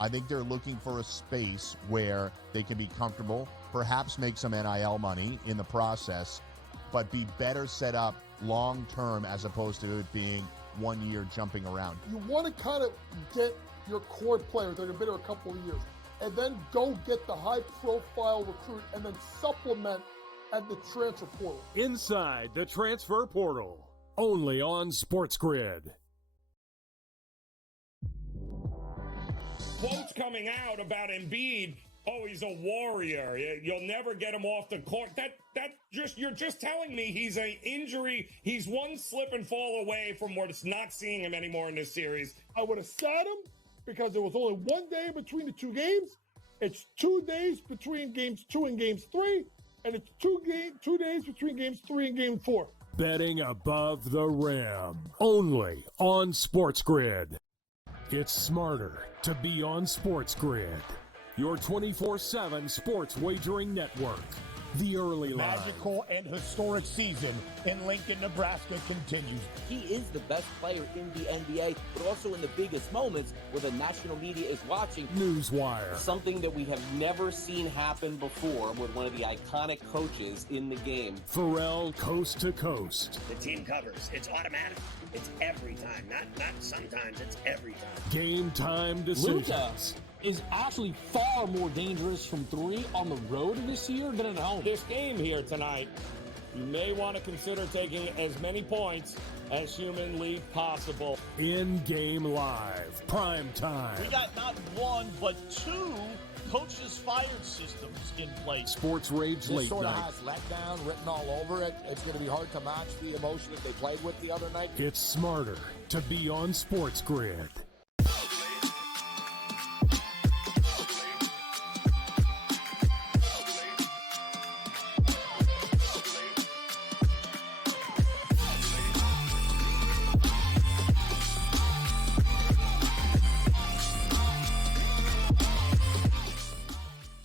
I think they're looking for a space where they can be comfortable, perhaps make some NIL money in the process, but be better set up long-term as opposed to it being 1 year jumping around. You want to kind of get your core players that have been there a couple of years, and then go get the high-profile recruit and then supplement at the transfer portal. Inside the transfer portal, only on SportsGrid. Quotes coming out about Embiid. Oh, he's a warrior. You'll never get him off the court. You're just telling me he's an injury. He's one slip and fall away from not seeing him anymore in this series. I would have sat him because there was only 1 day between the two games. It's 2 days between games 2 and games 3, and it's 2 days between games 3 and game 4. Betting above the rim, only on SportsGrid. It's smarter to be on SportsGrid, your 24/7 sports wagering network. The early line. Magical and historic season in Lincoln, Nebraska continues. He is the best player in the NBA, but also in the biggest moments where the national media is watching. Newswire. Something that we have never seen happen before with one of the iconic coaches in the game. Pharrell, coast to coast. The team covers. It's automatic. It's every time. Not sometimes. It's every time. Game time decisions. Luka is actually far more dangerous from three on the road this year than at home. This game here tonight, you may want to consider taking as many points as humanly possible. In-game live, prime time. We got not one, but two coaches fired systems in place. Sports Rage Late This sort of Night. has letdown written all over it. It's going to be hard to match the emotion that they played with the other night. It's smarter to be on SportsGrid.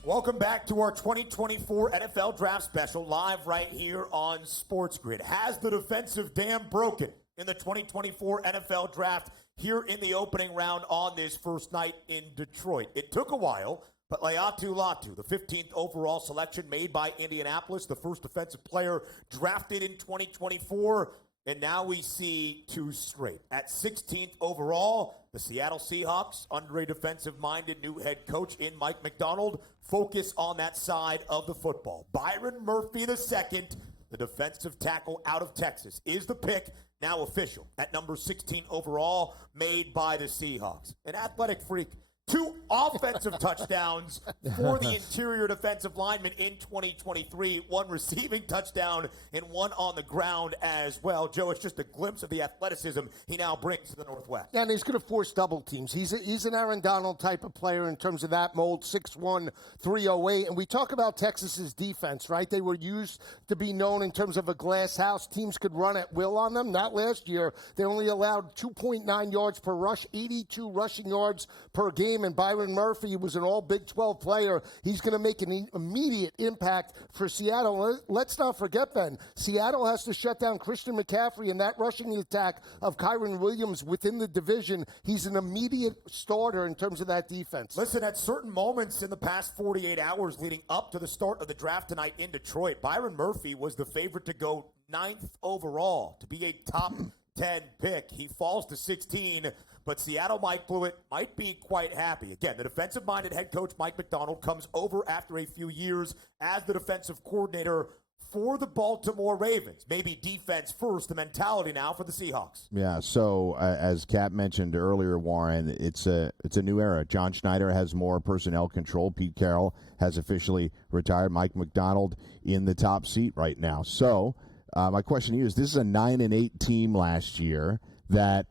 Welcome back to our 2024 NFL Draft Special, live right here on SportsGrid. Has the defensive dam broken in the 2024 NFL Draft here in the opening round on this first night in Detroit? It took a while, but Laiatu Latu, the 15th overall selection made by Indianapolis, the first defensive player drafted in 2024, and now we see two straight. At 16th overall, the Seattle Seahawks, under a defensive-minded new head coach in Mike Macdonald, focus on that side of the football. Byron Murphy II, the defensive tackle out of Texas, is the pick, now official, at number 16 overall, made by the Seahawks. An athletic freak. 2 offensive touchdowns for the interior defensive lineman in 2023. 1 receiving touchdown and 1 on the ground as well. Joe, it's just a glimpse of the athleticism he now brings to the Northwest. Yeah, and he's going to force double teams. He's an Aaron Donald type of player in terms of that mold, 6'1", 308. And we talk about Texas's defense, right? They were used to be known in terms of a glass house. Teams could run at will on them. Not last year. They only allowed 2.9 yards per rush, 82 rushing yards per game. And Byron Murphy was an all Big 12 player. He's going to make an immediate impact for Seattle. Let's not forget, Ben, Seattle has to shut down Christian McCaffrey and that rushing attack of Kyron Williams within the division. He's an immediate starter in terms of that defense. Listen, at certain moments in the past 48 hours leading up to the start of the draft tonight in Detroit, Byron Murphy was the favorite to go 9th overall, to be a top 10 pick. He falls to 16, but Seattle Mike Blewitt might be quite happy. Again, the defensive-minded head coach Mike Macdonald comes over after a few years as the defensive coordinator for the Baltimore Ravens. Maybe defense first, the mentality now for the Seahawks. Yeah, so as Kat mentioned earlier, Warren, it's a new era. John Schneider has more personnel control. Pete Carroll has officially retired. Mike Macdonald in the top seat right now. So my question here is, this is a 9-8 team last year that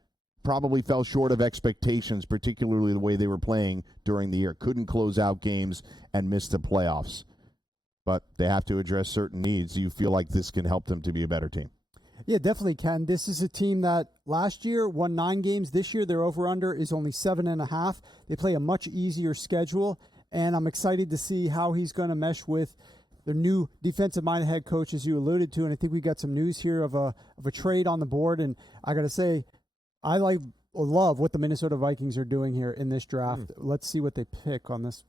probably fell short of expectations, particularly the way they were playing during the year. Couldn't close out games and missed the playoffs. But they have to address certain needs. Do you feel like this can help them to be a better team? Yeah, definitely can. This is a team that last year won 9 games. This year their over-under is only 7.5. They play a much easier schedule, and I'm excited to see how he's going to mesh with their new defensive-minded head coach, as you alluded to. And I think we got some news here of a trade on the board. And I got to say, I like love what the Minnesota Vikings are doing here in this draft. Let's see what they pick on this.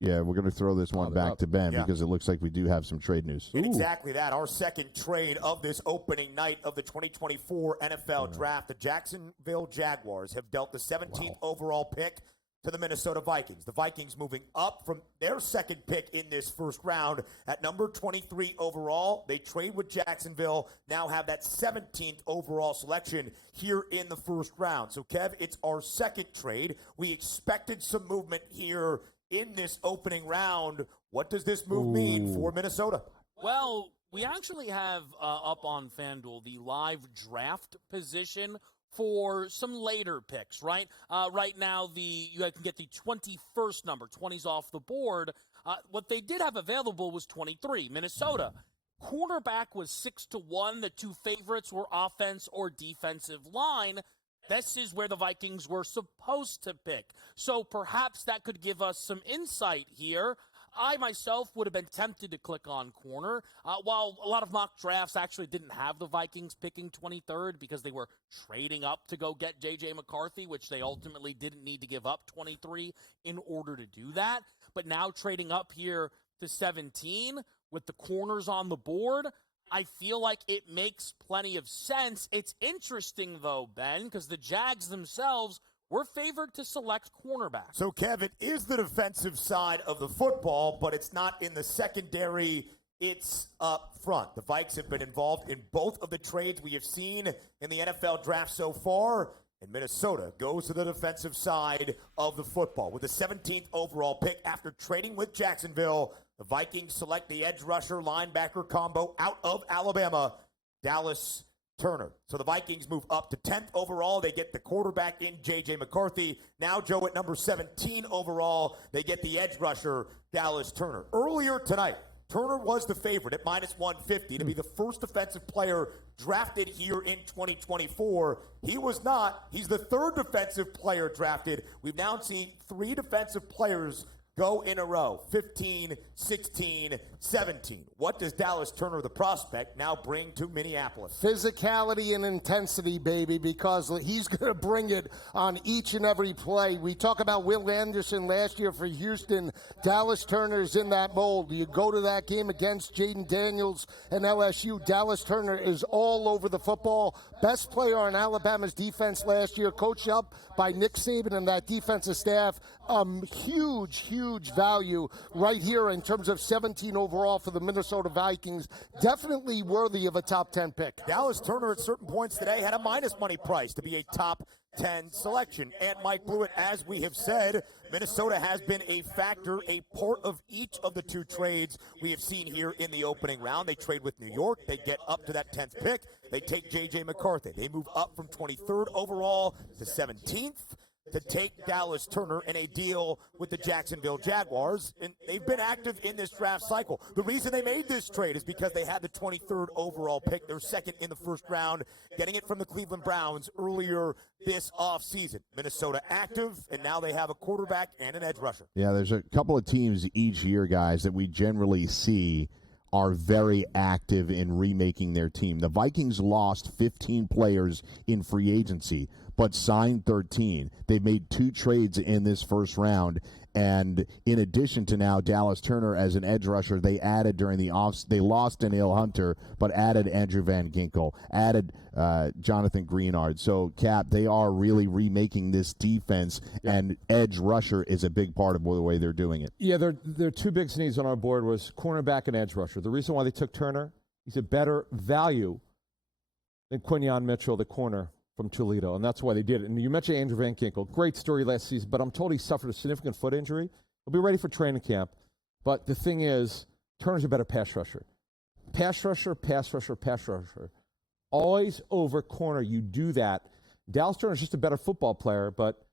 Yeah, we're going to throw this one back to Ben because it looks like we do have some trade news. And exactly that. Our second trade of this opening night of the 2024 NFL Draft. The Jacksonville Jaguars have dealt the 17th overall pick to the Minnesota Vikings. The Vikings moving up from their second pick in this first round at number 23 overall. They trade with Jacksonville, now have that 17th overall selection here in the first round. So, Kev, it's our second trade. We expected some movement here in this opening round. What does this move mean for Minnesota? Well, we actually have up on FanDuel the live draft position for some later picks, right? Right now, you can get the 21st number. 20's off the board. What they did have available was 23, Minnesota. Cornerback was 6-1. The two favorites were offense or defensive line. This is where the Vikings were supposed to pick. So perhaps that could give us some insight here. I myself would have been tempted to click on corner. While a lot of mock drafts actually didn't have the Vikings picking 23rd because they were trading up to go get J.J. McCarthy, which they ultimately didn't need to give up 23 in order to do that. But now trading up here to 17 with the corners on the board, I feel like it makes plenty of sense. It's interesting, though, Ben, because the Jags themselves were favored to select cornerback. So, Kevin, is the defensive side of the football, but it's not in the secondary. It's up front. The Vikes have been involved in both of the trades we have seen in the NFL draft so far, and Minnesota goes to the defensive side of the football. With the 17th overall pick after trading with Jacksonville, the Vikings select the edge rusher linebacker combo out of Alabama, Dallas Turner. So the Vikings move up to 10th overall. They get the quarterback in J.J. McCarthy. Now, Joe, at number 17 overall, they get the edge rusher, Dallas Turner. Earlier tonight, Turner was the favorite at minus 150 to be the first defensive player drafted here in 2024. He was not. He's the third defensive player drafted. We've now seen three defensive players go in a row, 15, 16, 17. What does Dallas Turner, the prospect, now bring to Minneapolis? Physicality and intensity, baby, because he's going to bring it on each and every play. We talk about Will Anderson last year for Houston. Dallas Turner is in that mold. You go to that game against Jaden Daniels and LSU. Dallas Turner is all over the football. Best player on Alabama's defense last year, coached up by Nick Saban and that defensive staff. Huge value right here in terms of 17 overall for the Minnesota Vikings. Definitely worthy of a top 10 pick. Dallas Turner at certain points today had a minus money price to be a top 10 selection. And Mike Blewitt, as we have said, Minnesota has been a factor, a part of each of the two trades we have seen here in the opening round. They trade with New York. They get up to that 10th pick. They take J.J. McCarthy. They move up from 23rd overall to 17th. To take Dallas Turner in a deal with the Jacksonville Jaguars, and they've been active in this draft cycle. The reason they made this trade is because they had the 23rd overall pick, their second in the first round, getting it from the Cleveland Browns earlier this offseason. Minnesota active, and now they have a quarterback and an edge rusher. Yeah, there's a couple of teams each year, guys, that we generally see are very active in remaking their team. The Vikings lost 15 players in free agency, but signed 13. They made 2 trades in this first round, and in addition to now Dallas Turner as an edge rusher, they added during the offs. They lost Danielle Hunter, but added Andrew Van Ginkel, added Jonathan Greenard. So, Cap, they are really remaking this defense, and edge rusher is a big part of the way they're doing it. Yeah, their two big needs on our board was cornerback and edge rusher. The reason why they took Turner, he's a better value than Quinyon Mitchell, the corner from Toledo, and that's why they did it. And you mentioned Andrew Van Ginkel. Great story last season, but I'm told he suffered a significant foot injury. He'll be ready for training camp. But the thing is, Turner's a better pass rusher. Pass rusher, pass rusher, pass rusher. Always over corner. You do that. Dallas Turner's just a better football player, but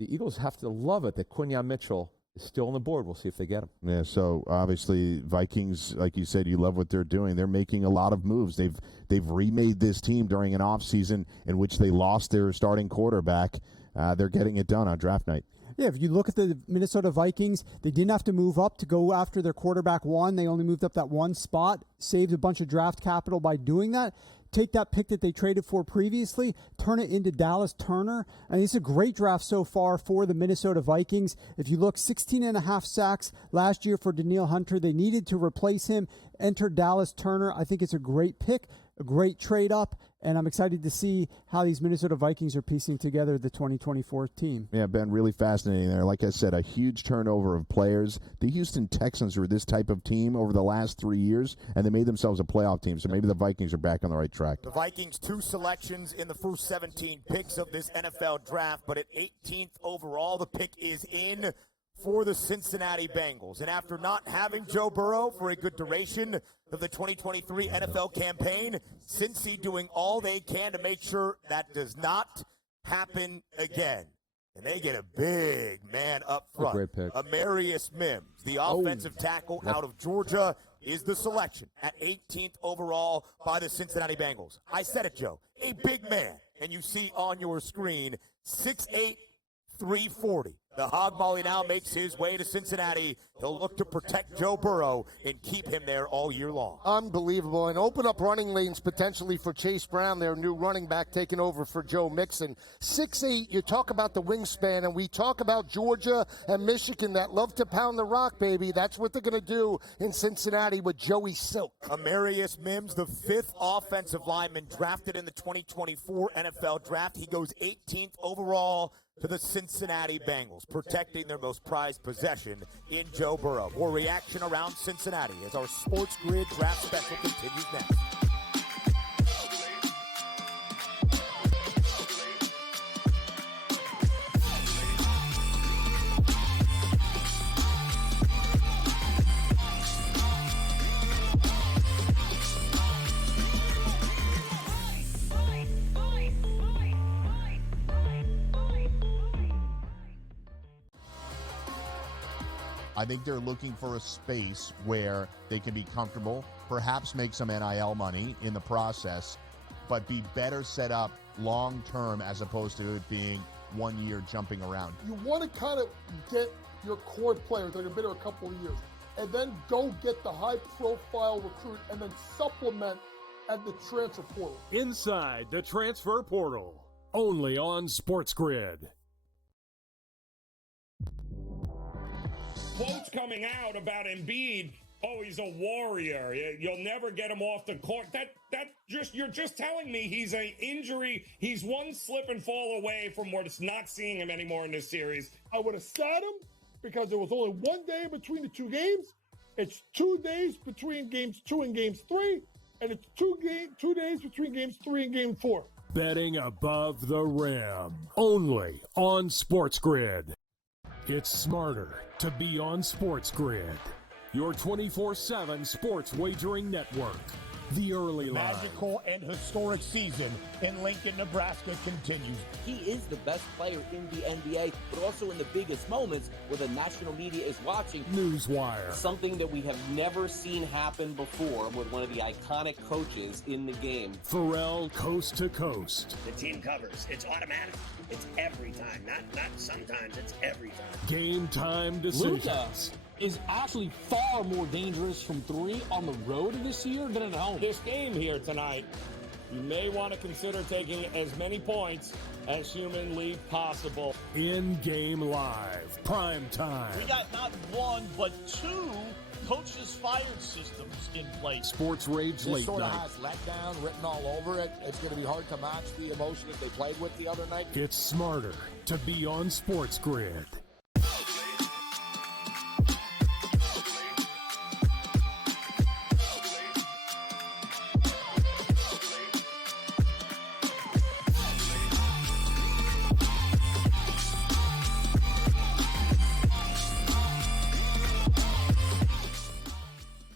the Eagles have to love it that Quinyon Mitchell is still on the board. We'll see if they get him. Yeah, so obviously Vikings, like you said, you love what they're doing. They're making a lot of moves. They've remade this team during an offseason in which they lost their starting quarterback. They're getting it done on draft night. Yeah, if you look at the Minnesota Vikings, they didn't have to move up to go after their quarterback one. They only moved up that one spot, saved a bunch of draft capital by doing that. take that pick that they traded for previously, turn it into Dallas Turner. And it's a great draft so far for the Minnesota Vikings. If you look, 16.5 sacks last year for Danielle Hunter. They needed to replace him. Enter Dallas Turner. I think it's a great pick, a great trade up, and I'm excited to see how these Minnesota Vikings are piecing together the 2024 team. Yeah, Ben, really fascinating there. Like I said, a huge turnover of players. The Houston Texans were this type of team over the last 3 years, and they made themselves a playoff team, so maybe the Vikings are back on the right track. The Vikings, 2 selections in the first 17 picks of this NFL draft, but at 18th overall, the pick is in for the Cincinnati Bengals. And after not having Joe Burrow for a good duration of the 2023 NFL campaign, Cincy doing all they can to make sure that does not happen again. And they get a big man up front. Great pick. Amarius Mims, the offensive tackle out of Georgia, is the selection at 18th overall by the Cincinnati Bengals. I said it, Joe. A big man. And you see on your screen, 6'8", 340. The Hog Molly now makes his way to Cincinnati. He'll look to protect Joe Burrow and keep him there all year long. Unbelievable. And open up running lanes potentially for Chase Brown, their new running back, taking over for Joe Mixon. 6'8", you talk about the wingspan, and we talk about Georgia and Michigan that love to pound the rock, baby. That's what they're going to do in Cincinnati with Joey Silk. Amarius Mims, the 5th offensive lineman drafted in the 2024 NFL draft. He goes 18th overall to the Cincinnati Bengals, protecting their most prized possession in Joe Burrow. More reaction around Cincinnati as our Sports Grid draft special continues next. I think they're looking for a space where they can be comfortable, perhaps make some NIL money in the process, but be better set up long-term as opposed to it being 1 year jumping around. You want to kind of get your core players that have been here a couple of years, and then go get the high-profile recruit and then supplement at the transfer portal. Inside the transfer portal, only on SportsGrid. Quotes coming out about Embiid. Oh, he's a warrior. You'll never get him off the court. You're just telling me he's an injury. He's one slip and fall away from not seeing him anymore in this series. I would have sat him because there was only 1 day between the 2 games. It's 2 days between games 2 and games 3, and it's 2 days between games 3 and game 4. Betting above the rim, only on SportsGrid. It's smarter to be on SportsGrid, your 24/7 sports wagering network. The early line. Magical and historic season in Lincoln, Nebraska continues. He is the best player in the NBA, but also in the biggest moments where the national media is watching. Newswire. Something that we have never seen happen before with one of the iconic coaches in the game. Pharrell, coast to coast. The team covers. It's automatic. It's every time. Not sometimes. It's every time. Game time decisions. Luka is actually far more dangerous from 3 on the road this year than at home. This game here tonight, you may want to consider taking as many points as humanly possible. In-game live, prime time. We got not 1, but 2 coaches fired systems in place. Sports Rage This late sort of night. has letdown written all over it. It's going to be hard to match the emotion that they played with the other night. It's smarter to be on SportsGrid.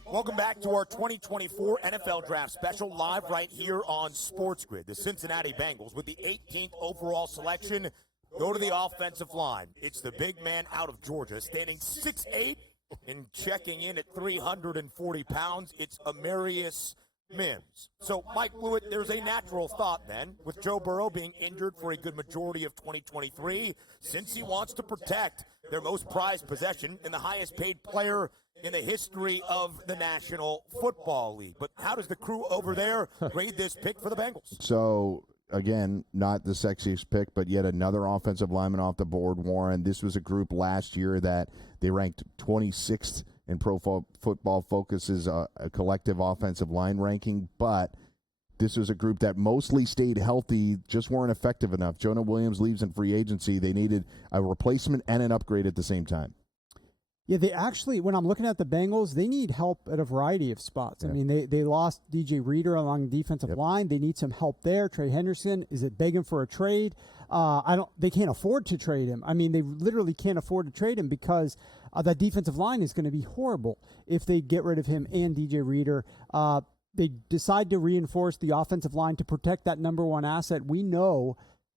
Welcome back to our 2024 NFL Draft Special, live right here on SportsGrid. The Cincinnati Bengals, with the 18th overall selection, go to the offensive line. It's the big man out of Georgia, standing 6'8", and checking in at 340 pounds. It's Amarius Mims. So, Mike Blewitt, there's a natural thought then, with Joe Burrow being injured for a good majority of 2023, since he wants to protect their most prized possession and the highest paid player in the history of the National Football League. But how does the crew over there grade this pick for the Bengals? So, again, not the sexiest pick, but yet another offensive lineman off the board, Warren. This was a group last year that they ranked 26th in Pro Football Focus's a collective offensive line ranking, but this was a group that mostly stayed healthy, just weren't effective enough. Jonah Williams leaves in free agency. They needed a replacement and an upgrade at the same time. Yeah, they actually, when I'm looking at the Bengals, they need help at a variety of spots. Yeah. I mean, they lost DJ Reader along the defensive line. They need some help there. Trey Henderson, is it begging for a trade? They can't afford to trade him. I mean, they literally can't afford to trade him because that defensive line is going to be horrible if they get rid of him and DJ Reader. They decide to reinforce the offensive line to protect that number one asset. We know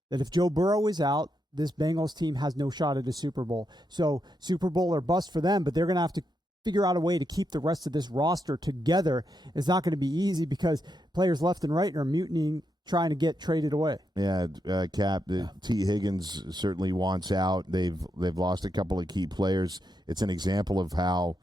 that if Joe Burrow is out, this Bengals team has no shot at a Super Bowl. So Super Bowl or bust for them, but they're going to have to figure out a way to keep the rest of this roster together. It's not going to be easy because players left and right are mutinying, trying to get traded away. Yeah, Cap, T. Higgins certainly wants out. They've lost a couple of key players. It's an example of how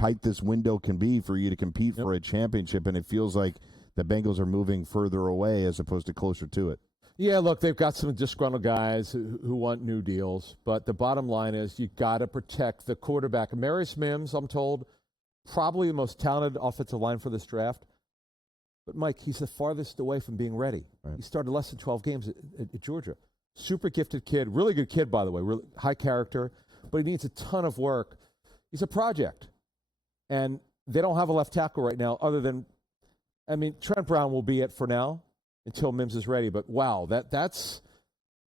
tight this window can be for you to compete for a championship, and it feels like the Bengals are moving further away as opposed to closer to it. Yeah, look, they've got some disgruntled guys who want new deals, but the bottom line is you got to protect the quarterback. Marius Mims, I'm told, probably the most talented offensive line for this draft. But, Mike, he's the farthest away from being ready. Right. He started less than 12 games at Georgia. Super gifted kid, really good kid, by the way, really high character, but he needs a ton of work. He's a project. And they don't have a left tackle right now other than, Trent Brown will be it for now until Mims is ready. But, wow, that's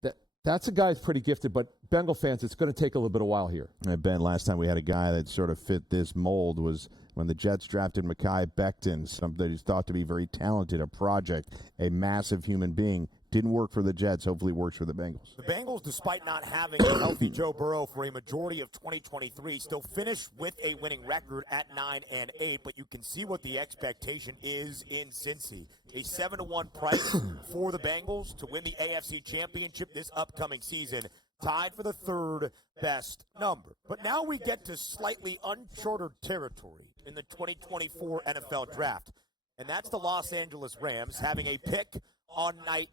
a guy who's pretty gifted. But, Bengal fans, it's going to take a little bit of while here. Ben, last time we had a guy that sort of fit this mold was when the Jets drafted Mekhi Becton, somebody who's thought to be very talented, a project, a massive human being. Didn't work for the Jets. Hopefully works for the Bengals. The Bengals, despite not having a healthy Joe Burrow for a majority of 2023, still finished with a winning record at 9-8, but you can see what the expectation is in Cincy. A 7-1 price for the Bengals to win the AFC Championship this upcoming season, tied for the third best number. But now we get to slightly uncharted territory in the 2024 NFL Draft, and that's the Los Angeles Rams having a pick on night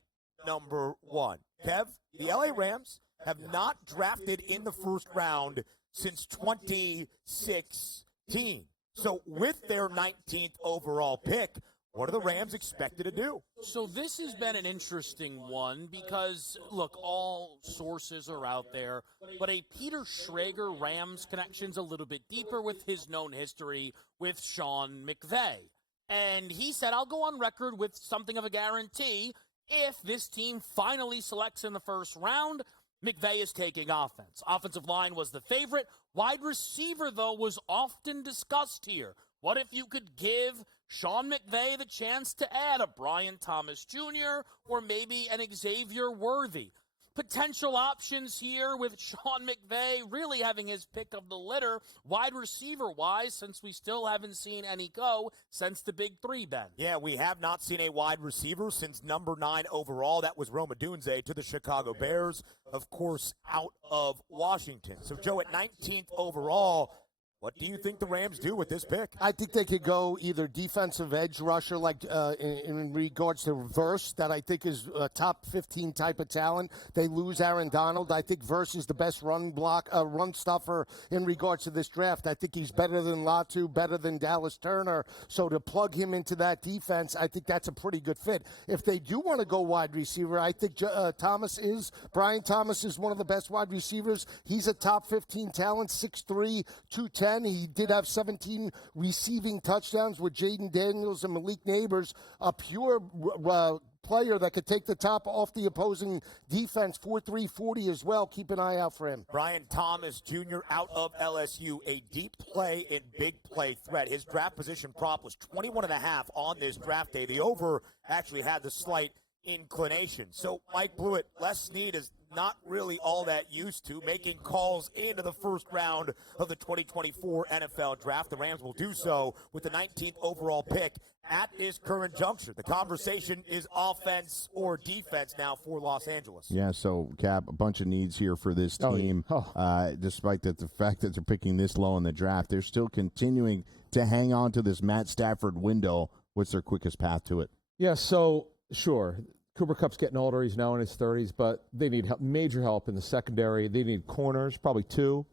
number 1. Kev, the LA Rams have not drafted in the first round since 2016. So with their 19th overall pick, what are the Rams expected to do? So this has been an interesting one because, look, all sources are out there, but a Peter Schrager Rams connection's a little bit deeper with his known history with Sean McVay. And he said, I'll go on record with something of a guarantee. If this team finally selects in the first round, McVay is taking offense. Offensive line was the favorite. Wide receiver, though, was often discussed here. What if you could give Sean McVay the chance to add a Brian Thomas Jr. or maybe an Xavier Worthy? Potential options here with Sean McVay really having his pick of the litter, wide receiver-wise, since we still haven't seen any go since the Big Three, Ben. Yeah, we have not seen a wide receiver since number 9 overall. That was Roma Dunze to the Chicago Bears, of course, out of Washington. So, Joe, at 19th overall, what do you think the Rams do with this pick? I think they could go either defensive edge rusher, like in regards to Verse, that I think is a top 15 type of talent. They lose Aaron Donald. I think Verse is the best run stuffer in regards to this draft. I think he's better than Latu, better than Dallas Turner. So to plug him into that defense, I think that's a pretty good fit. If they do want to go wide receiver, I think Brian Thomas is one of the best wide receivers. He's a top 15 talent, 6'3", 210. He did have 17 receiving touchdowns with Jaden Daniels and Malik Neighbors, a pure player that could take the top off the opposing defense, 4.3 40 as well. Keep an eye out for him. Brian Thomas Jr. out of LSU, a deep play and big play threat. His draft position prop was 21.5 on this draft day. The over actually had the slight inclination. So Mike Blewitt, Les Snead is not really all that used to making calls into the first round of the 2024 NFL Draft. The Rams will do so with the 19th overall pick at this current juncture. The conversation is offense or defense now for Los Angeles. Yeah, so, Cap, a bunch of needs here for this team. Despite the fact that they're picking this low in the draft, they're still continuing to hang on to this Matt Stafford window. What's their quickest path to it? Yeah, so, sure. Cooper Kupp's getting older. He's now in his 30s, but they need major help in the secondary. They need corners, probably two.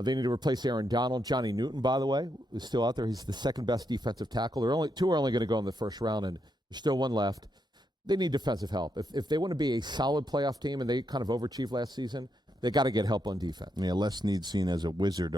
They need to replace Aaron Donald. Johnny Newton, by the way, is still out there. He's the second best defensive tackle. Two are only going to go in the first round, and there's still one left. They need defensive help. If they want to be a solid playoff team, and they kind of overachieved last season, they got to get help on defense. Yeah, Les Snead's seen as a wizard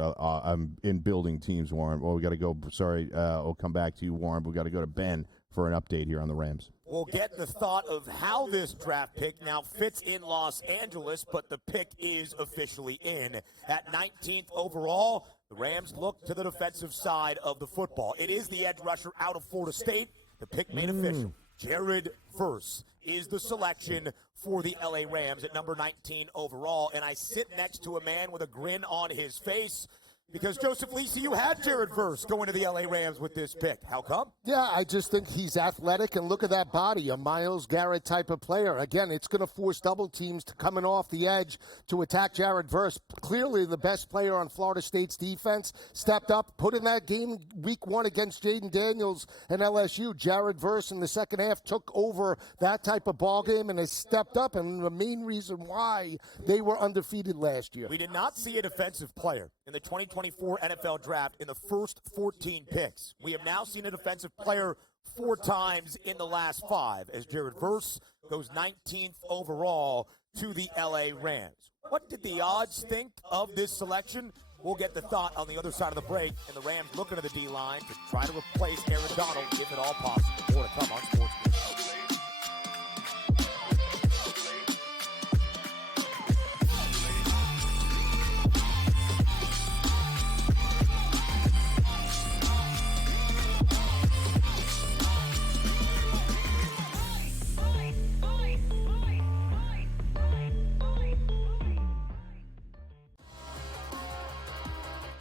in building teams, Warren. Well, we got to go. Sorry, I'll come back to you, Warren. But we got to go to Ben for an update here on the Rams. We'll get the thought of how this draft pick now fits in Los Angeles, but the pick is officially in. At 19th overall, the Rams look to the defensive side of the football. It is the edge rusher out of Florida State. The pick made official. Jared Verse is the selection for the LA Rams at number 19 overall. And I sit next to a man with a grin on his face because, Joseph Lisi, you had Jared Verse going to the LA Rams with this pick. How come? Yeah, I just think he's athletic, and look at that body, a Myles Garrett type of player. Again, it's going to force double teams to coming off the edge to attack Jared Verse. Clearly the best player on Florida State's defense, stepped up, put in that game week 1 against Jaden Daniels and LSU. Jared Verse in the second half took over that type of ball game and has stepped up, and the main reason why they were undefeated last year. We did not see a defensive player in the 2024 NFL Draft in the first 14 picks. We have now seen a defensive player 4 times in the last 5 as Jared Verse goes 19th overall to the LA Rams. What did the odds think of this selection? We'll get the thought on the other side of the break, and the Rams looking to the D-line to try to replace Aaron Donald if at all possible. More to come on SportsGrid.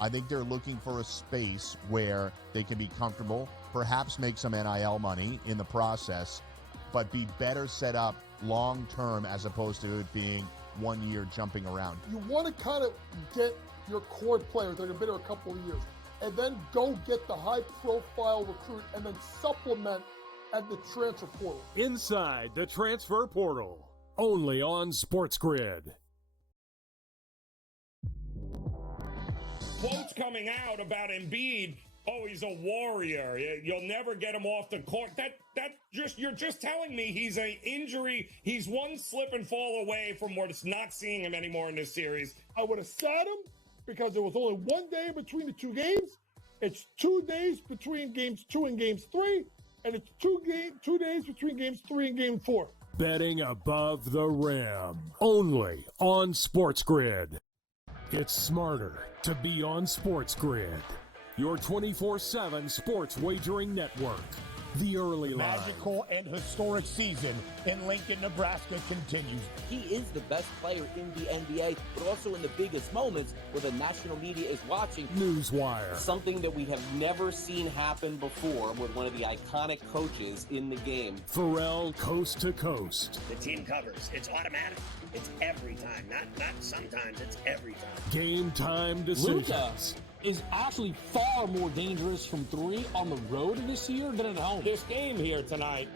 I think they're looking for a space where they can be comfortable, perhaps make some NIL money in the process, but be better set up long-term as opposed to it being 1 year jumping around. You want to kind of get your core players that have been here a couple of years, and then go get the high-profile recruit and then supplement at the transfer portal. Inside the transfer portal, only on SportsGrid. Quotes coming out about Embiid. Oh, he's a warrior. You'll never get him off the court. You're just telling me he's an injury. He's one slip and fall away from not seeing him anymore in this series. I would have sat him because there was only 1 day between the 2 games. It's 2 days between games 2 and games 3, and it's 2 days between games 3 and game 4. Betting above the rim, only on SportsGrid. It's smarter to be on SportsGrid, your 24/7 sports wagering network. The early line. Magical and historic season in Lincoln, Nebraska continues. He is the best player in the NBA, but also in the biggest moments where the national media is watching. Newswire. Something that we have never seen happen before with one of the iconic coaches in the game. Pharrell coast to coast. The team covers. It's automatic. It's every time. Not sometimes. It's every time. Game time decisions. Luka is actually far more dangerous from 3 on the road this year than at home. This game here tonight,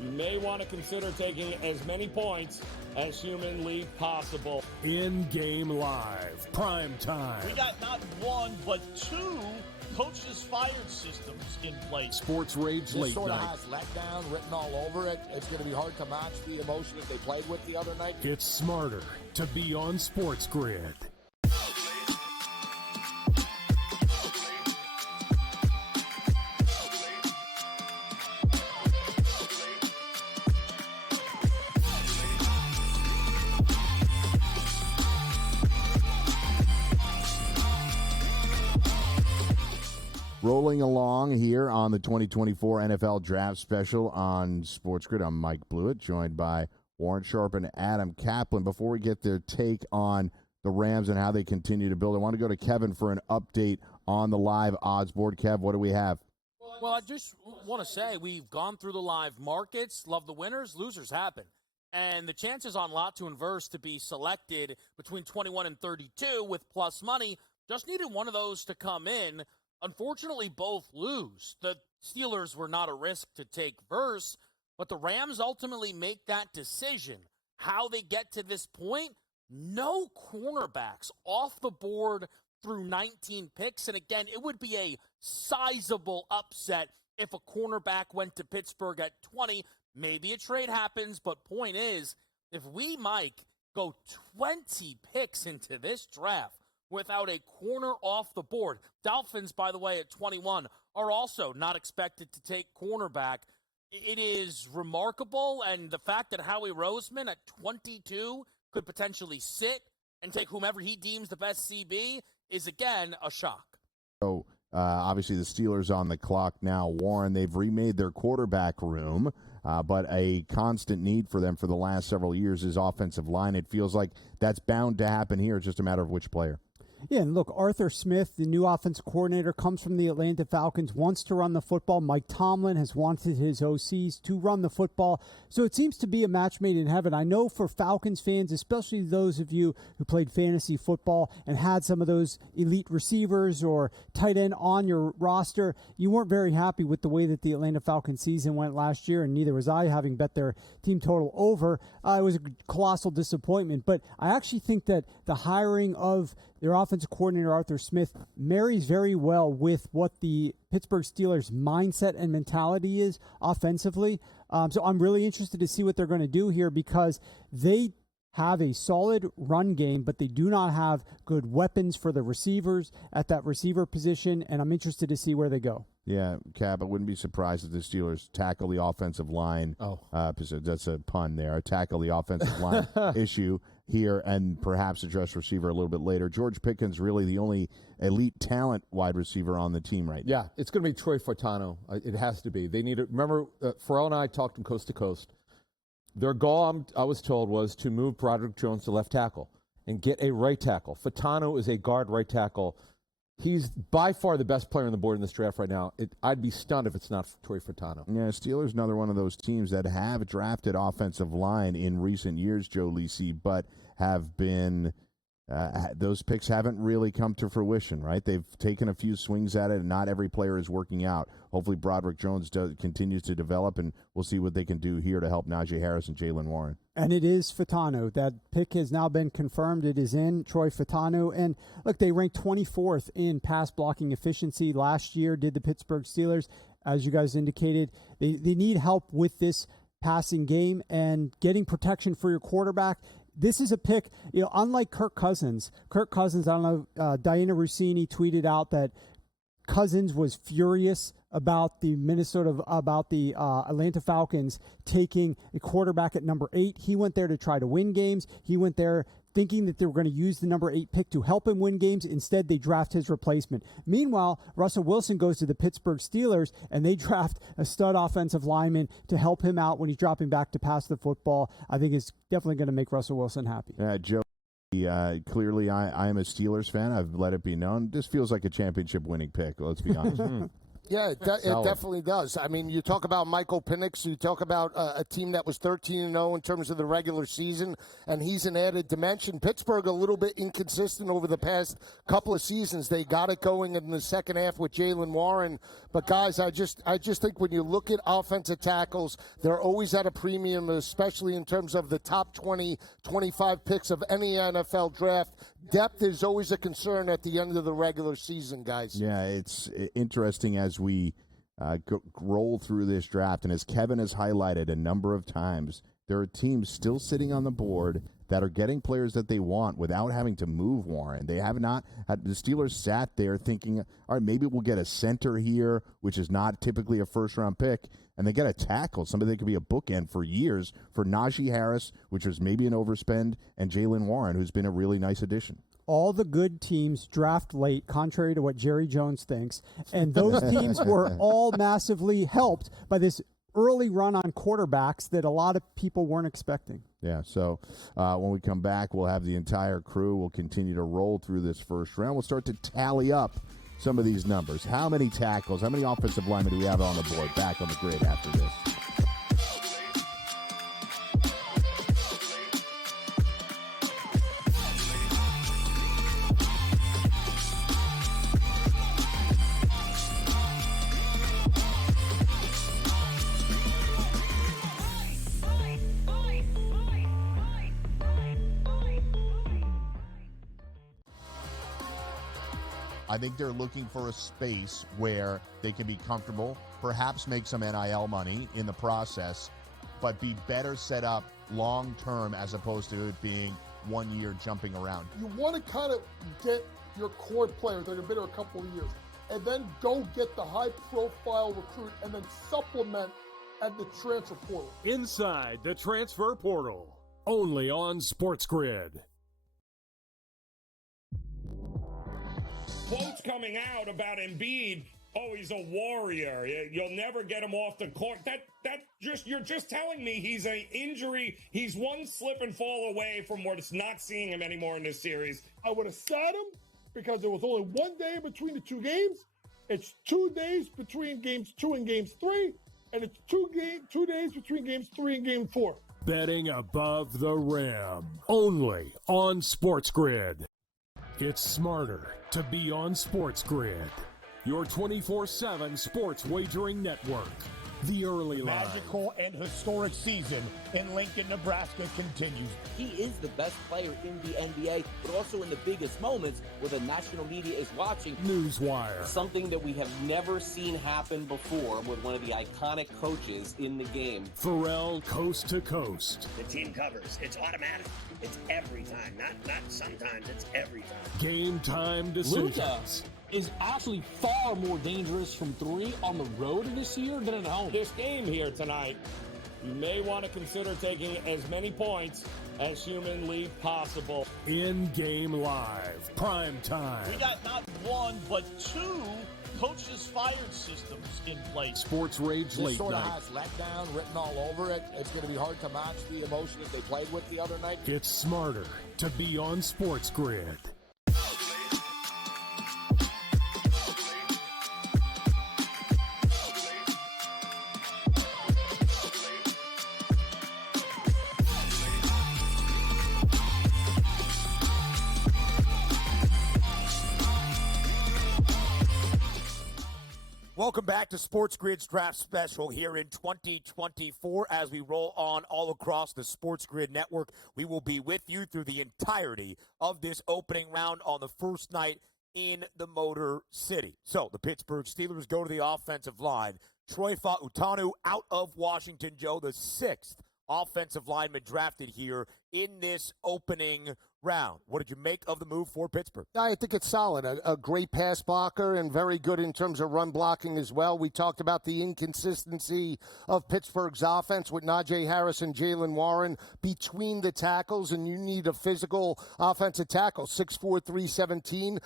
you may want to consider taking as many points as humanly possible. In-game live, prime time. We got not 1 but 2 coaches fired systems in place. Sports Rage This late sort of night. has letdown written all over it. It's going to be hard to match the emotion that they played with the other night. It's smarter to be on SportsGrid. Rolling along here on the 2024 NFL Draft Special on SportsGrid. I'm Mike Blewitt, joined by Warren Sharp and Adam Kaplan. Before we get their take on the Rams and how they continue to build, I want to go to Kevin for an update on the live odds board. Kev, what do we have? Well, I just want to say we've gone through the live markets. Love the winners. Losers happen. And the chances on lot to inverse to be selected between 21 and 32 with plus money, just needed one of those to come in. Unfortunately, both lose. The Steelers were not a risk to take verse, but the Rams ultimately make that decision. How they get to this point, no cornerbacks off the board through 19 picks. And again, it would be a sizable upset if a cornerback went to Pittsburgh at 20. Maybe a trade happens, but point is, if we, Mike, go 20 picks into this draft without a corner off the board. Dolphins, by the way, at 21, are also not expected to take cornerback. It is remarkable, and the fact that Howie Roseman at 22 could potentially sit and take whomever he deems the best CB is, again, a shock. So, obviously, the Steelers on the clock now. Warren, they've remade their quarterback room, but a constant need for them for the last several years is offensive line. It feels like that's bound to happen here. It's just a matter of which player. Yeah, and look, Arthur Smith, the new offensive coordinator, comes from the Atlanta Falcons, wants to run the football. Mike Tomlin has wanted his OCs to run the football. So it seems to be a match made in heaven. I know for Falcons fans, especially those of you who played fantasy football and had some of those elite receivers or tight end on your roster, you weren't very happy with the way that the Atlanta Falcons season went last year, and neither was I, having bet their team total over. It was a colossal disappointment. But I actually think that the hiring of their offensive coordinator, Arthur Smith, marries very well with what the Pittsburgh Steelers' mindset and mentality is offensively. So I'm really interested to see what they're going to do here, because they have a solid run game, but they do not have good weapons for the receivers at that receiver position, and I'm interested to see where they go. Yeah, Cap, I wouldn't be surprised if the Steelers tackle the offensive line. That's a pun there. Tackle the offensive line issue here and perhaps address receiver a little bit later. George Pickens really the only elite talent wide receiver on the team right now. Yeah, it's going to be Troy Fortano. It has to be. They need to remember, Pharrell and I talked from coast to coast. Their goal, I was told, was to move Broderick Jones to left tackle and get a right tackle. Fortano is a guard right tackle. He's by far the best player on the board in this draft right now. I'd be stunned if it's not Troy Fortano. Yeah, Steelers, another one of those teams that have drafted offensive line in recent years, Joe Lisi, but have been those picks haven't really come to fruition, right? They've taken a few swings at it, and not every player is working out. Hopefully Broderick Jones continues to develop, and we'll see what they can do here to help Najee Harris and Jaylen Warren. And it is Fortano. That pick has now been confirmed. It is in Troy Fortano. And look, they ranked 24th in pass blocking efficiency last year, did the Pittsburgh Steelers. As you guys indicated, they need help with this passing game and getting protection for your quarterback. This is a pick, unlike Kirk Cousins. I don't know, Diana Rossini tweeted out that Cousins was furious about the Atlanta Falcons taking a quarterback at number 8. He went there to try to win games. He went there thinking that they were going to use the number 8 pick to help him win games. Instead, they draft his replacement. Meanwhile, Russell Wilson goes to the Pittsburgh Steelers, and they draft a stud offensive lineman to help him out when he's dropping back to pass the football. I think it's definitely going to make Russell Wilson happy. Joe, clearly I am a Steelers fan. I've let it be known. This feels like a championship-winning pick, let's be honest. Yeah, it definitely does. I mean, you talk about Michael Penix, you talk about a team that was 13-0 in terms of the regular season, and he's an added dimension. Pittsburgh a little bit inconsistent over the past couple of seasons. They got it going in the second half with Jaylen Warren. But, guys, I just think when you look at offensive tackles, they're always at a premium, especially in terms of the top 20, 25 picks of any NFL draft. Depth is always a concern at the end of the regular season, guys. Yeah, it's interesting as we roll through this draft, and as Kevin has highlighted a number of times, there are teams still sitting on the board that are getting players that they want without having to move Warren. They have not had, the Steelers sat there thinking, all right, maybe we'll get a center here, which is not typically a first-round pick, and they get a tackle, somebody that could be a bookend for years for Najee Harris, which was maybe an overspend, and Jaylen Warren, who's been a really nice addition. all the good teams draft late, contrary to what Jerry Jones thinks. And those teams were all massively helped by this early run on quarterbacks that a lot of people weren't expecting. Yeah, so when we come back, we'll have the entire crew. We'll continue to roll through this first round. We'll start to tally up some of these numbers. How many tackles, how many offensive linemen do we have on the board? Back on the grid after this. I think they're looking for a space where they can be comfortable, perhaps make some NIL money in the process, but be better set up long-term as opposed to it being 1 year jumping around. You want to kind of get your core players that have been there a couple of years, and then go get the high-profile recruit and then supplement at the transfer portal. Inside the transfer portal, only on SportsGrid. Quotes coming out about Embiid, oh, he's a warrior. You'll never get him off the court. You're just telling me he's an injury. He's one slip and fall away from not seeing him anymore in this series. I would have sat him because there was only 1 day between the two games. It's 2 days between games 2 and games 3, and it's 2 days between games 3 and game 4. Betting above the rim, only on SportsGrid. It's smarter to be on SportsGrid, your 24/7 sports wagering network. The early line. Magical and historic season in Lincoln, Nebraska continues. He is the best player in the NBA, but also in the biggest moments where the national media is watching. Newswire. Something that we have never seen happen before with one of the iconic coaches in the game. Pharrell coast to coast. The team covers. It's automatic. It's every time. Not sometimes. It's every time. Game time decisions. Luka is actually far more dangerous from three on the road this year than at home. This game here tonight, you may want to consider taking as many points as humanly possible. In-game live, prime time. We got not one, but two coaches fired systems in place. Sports Rage This late sort of night. has letdown written all over it. It's going to be hard to match the emotion that they played with the other night. It's smarter to be on SportsGrid. Welcome back to SportsGrid's Draft Special here in 2024. As we roll on all across the SportsGrid network, we will be with you through the entirety of this opening round on the first night in the Motor City. So the Pittsburgh Steelers go to the offensive line. Troy Fautanu out of Washington, Joe, the sixth offensive lineman drafted here in this opening round. What did you make of the move for Pittsburgh? I think it's solid. A great pass blocker and very good in terms of run blocking as well. We talked about the inconsistency of Pittsburgh's offense with Najee Harris and Jalen Warren between the tackles, and you need a physical offensive tackle. 6'4", 317.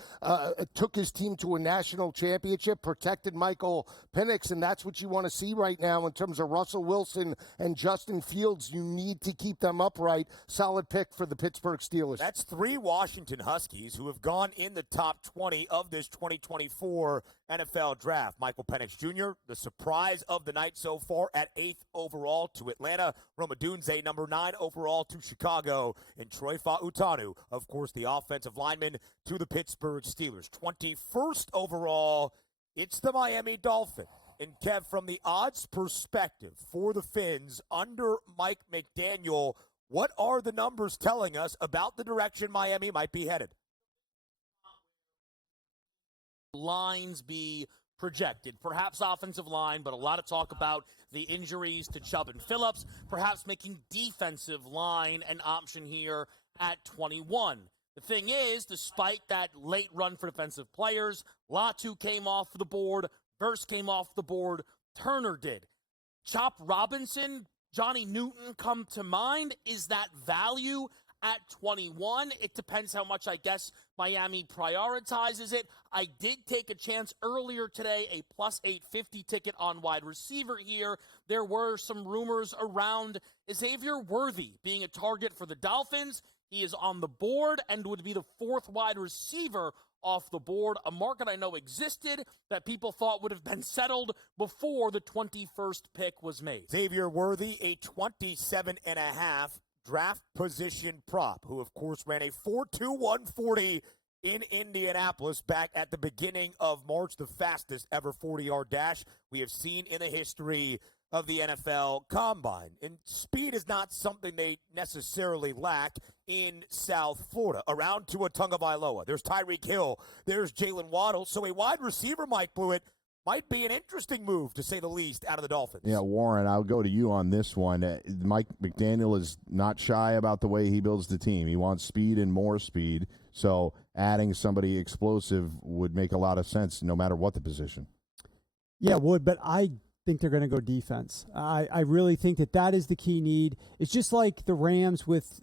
Took his team to a national championship, protected Michael Penix, and that's what you want to see right now in terms of Russell Wilson and Justin Fields. You need to keep them upright. Solid pick for the Pittsburgh Steelers. That's three Washington Huskies who have gone in the top 20 of this 2024 NFL draft. Michael Penix Jr., the surprise of the night so far at 8th overall to Atlanta. Rome Odunze, number 9 overall to Chicago. And Troy Fautanu, of course, the offensive lineman to the Pittsburgh Steelers. 21st overall, it's the Miami Dolphins. And Kev, from the odds perspective for the Fins under Mike McDaniel, what are the numbers telling us about the direction Miami might be headed? Lines be projected. Perhaps offensive line, but a lot of talk about the injuries to Chubb and Phillips, perhaps making defensive line an option here at 21. The thing is, despite that late run for defensive players, Latu came off the board, Verse came off the board, Turner did. Chop Robinson, Johnny Newton come to mind. Is that value at 21. It depends how much, I guess, Miami prioritizes it. I did take a chance earlier today, a plus 850 ticket on wide receiver here. There were some rumors around Xavier Worthy being a target for the Dolphins. He is on the board and would be the fourth wide receiver off the board, a market I know existed that people thought would have been settled before the 21st pick was made. Xavier Worthy, a 27.5 draft position prop, who, of course, ran a 4.2 140 in Indianapolis back at the beginning of March, the fastest ever 40-yard dash we have seen in the history of the NFL Combine. And speed is not something they necessarily lack in South Florida. Around Tua Tagovailoa, there's Tyreek Hill, there's Jalen Waddle. So a wide receiver, Mike Blewitt, might be an interesting move, to say the least, out of the Dolphins. Yeah, Warren, I'll go to you on this one. Mike McDaniel is not shy about the way he builds the team. He wants speed and more speed. So adding somebody explosive would make a lot of sense no matter what the position. Yeah, it would, but I think they're going to go defense. I really think that is the key need. It's just like the Rams it's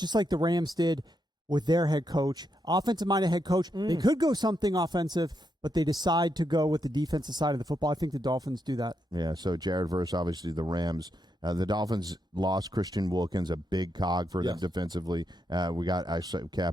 just like the Rams did with their head coach, offensive-minded head coach. They could go something offensive, but they decide to go with the defensive side of the football. I think the Dolphins do that. Yeah, so Jared versus obviously the Rams. The Dolphins lost Christian Wilkins, a big cog for them defensively. Cap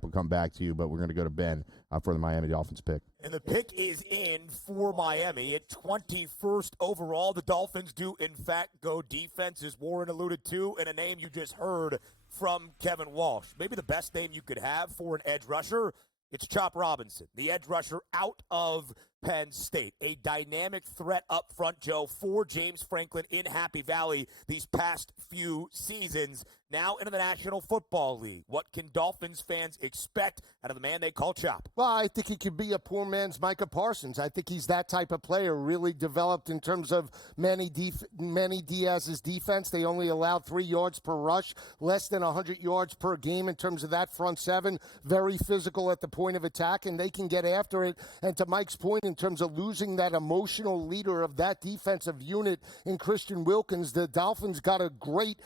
will come back to you, but we're going to go to Ben for the Miami Dolphins pick. And the pick is in for Miami at 21st overall. The Dolphins do, in fact, go defense, as Warren alluded to, and a name you just heard from Kevin Walsh. Maybe the best name you could have for an edge rusher. It's Chop Robinson, the edge rusher out of Penn State. A dynamic threat up front, Joe, for James Franklin in Happy Valley these past few seasons. Now into the National Football League. What can Dolphins fans expect out of the man they call Chop? Well, I think he could be a poor man's Micah Parsons. I think he's that type of player, really developed in terms of Manny Diaz's defense. They only allowed 3 yards per rush, less than 100 yards per game in terms of that front seven. Very physical at the point of attack, and they can get after it. And to Mike's point, in terms of losing that emotional leader of that defensive unit in Christian Wilkins, the Dolphins got a great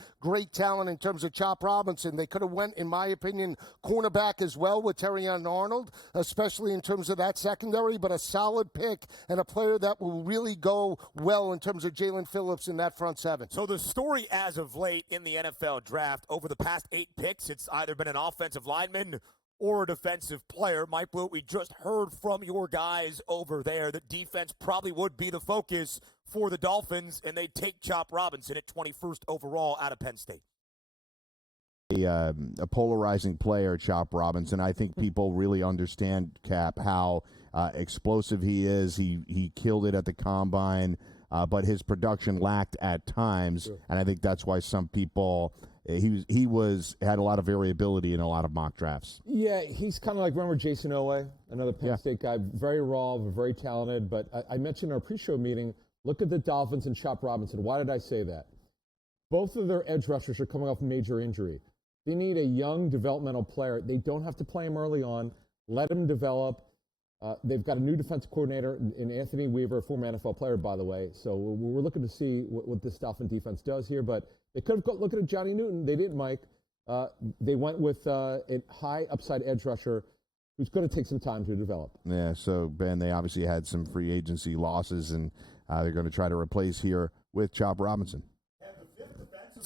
talent in terms of Chop Robinson. They could have went, in my opinion, cornerback as well with Terrion Arnold, especially in terms of that secondary, but a solid pick and a player that will really go well in terms of Jalen Phillips in that front seven. So the story as of late in the NFL draft, over the past 8 picks, it's either been an offensive lineman or a defensive player. Mike Blewitt, we just heard from your guys over there that defense probably would be the focus for the Dolphins, and they take Chop Robinson at 21st overall out of Penn State. A polarizing player, Chop Robinson. I think people really understand, Cap, how explosive he is. He killed it at the Combine, but his production lacked at times, and I think that's why some people he had a lot of variability in a lot of mock drafts. Yeah, he's kind of like, remember Jason Owe, another Penn State guy, very raw, very talented. But I mentioned in our pre-show meeting, look at the Dolphins and Chop Robinson. Why did I say that? Both of their edge rushers are coming off major injury. They need a young developmental player. They don't have to play him early on. Let him develop. They've got a new defensive coordinator in Anthony Weaver, a former NFL player, by the way. So we're looking to see what this Dolphin defense does here. But they could have looked at Johnny Newton. They didn't, Mike. They went with a high upside edge rusher who's going to take some time to develop. Yeah, so, Ben, they obviously had some free agency losses, and they're going to try to replace here with Chop Robinson.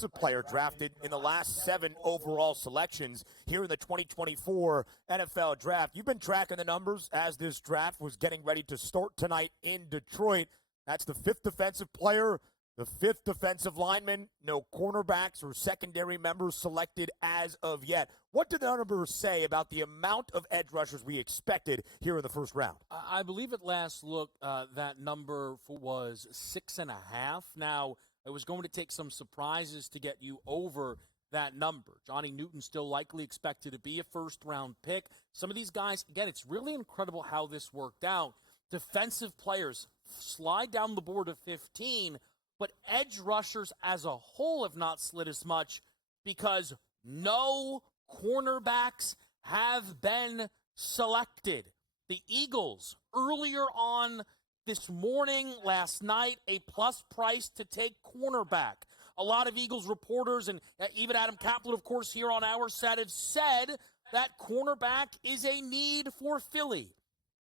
A player drafted in the last 7 overall selections here in the 2024 NFL draft. You've been tracking the numbers as this draft was getting ready to start tonight in Detroit. That's the 5th defensive player, the 5th defensive lineman, no cornerbacks or secondary members selected as of yet. What did the numbers say about the amount of edge rushers we expected here in the first round? I believe at last look, that number was 6.5. Now, it was going to take some surprises to get you over that number. Johnny Newton still likely expected to be a first-round pick. Some of these guys, again, it's really incredible how this worked out. Defensive players slide down the board of 15, but edge rushers as a whole have not slid as much because no cornerbacks have been selected. The Eagles, earlier on this morning, last night, a plus price to take cornerback. a lot of Eagles reporters and even Adam Kaplan, of course, here on our set have said that cornerback is a need for Philly.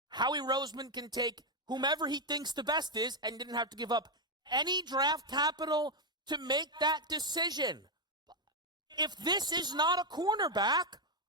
Howie Roseman can take whomever he thinks the best is and didn't have to give up any draft capital to make that decision. If this is not a cornerback,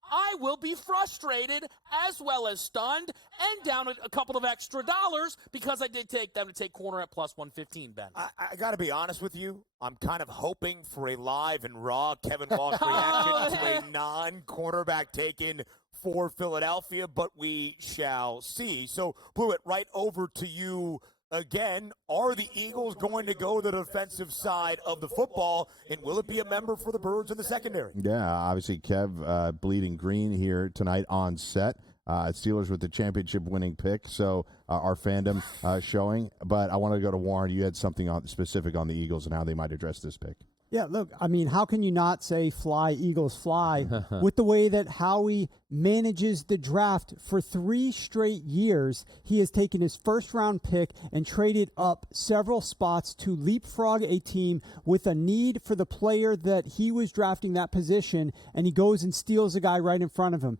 I will be frustrated as well as stunned and down a couple of extra dollars because I did take them to take corner at plus 115, Ben. I got to be honest with you. I'm kind of hoping for a live and raw Kevin Walsh reaction to a non-cornerback taken for Philadelphia, but we shall see. So, Blewitt, right over to you again. Are the Eagles going to go the defensive side of the football, and will it be a member for the Birds in the secondary? Yeah, obviously Kev bleeding green here tonight on set. Steelers with the championship-winning pick, so our fandom showing. But I want to go to Warren. You had something specific on the Eagles and how they might address this pick. Yeah, look, I mean, how can you not say fly, Eagles, fly with the way that Howie manages the draft for 3 straight years? He has taken his first-round pick and traded up several spots to leapfrog a team with a need for the player that he was drafting that position, and he goes and steals a guy right in front of him.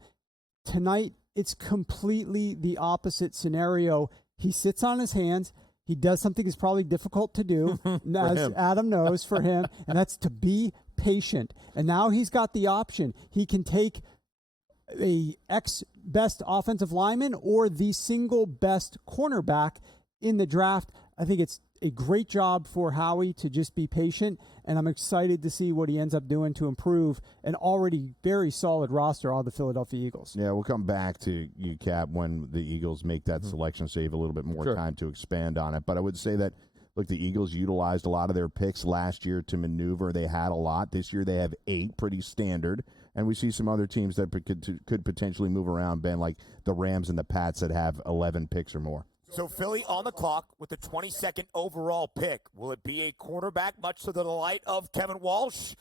Tonight, it's completely the opposite scenario. He sits on his hands. He does something that's probably difficult to do, as Adam knows, for him, and that's to be patient. And now he's got the option. He can take a ex-best offensive lineman or the single best cornerback in the draft. I think it's a great job for Howie to just be patient, and I'm excited to see what he ends up doing to improve an already very solid roster on the Philadelphia Eagles. Yeah, we'll come back to you, Cap, when the Eagles make that selection, so you have a little bit more time to expand on it. But I would say that, look, the Eagles utilized a lot of their picks last year to maneuver. They had a lot. This year they have 8, pretty standard. And we see some other teams that could potentially move around, Ben, like the Rams and the Pats that have 11 picks or more. So Philly on the clock with the 22nd overall pick. Will it be a quarterback, much to the delight of Kevin Walsh?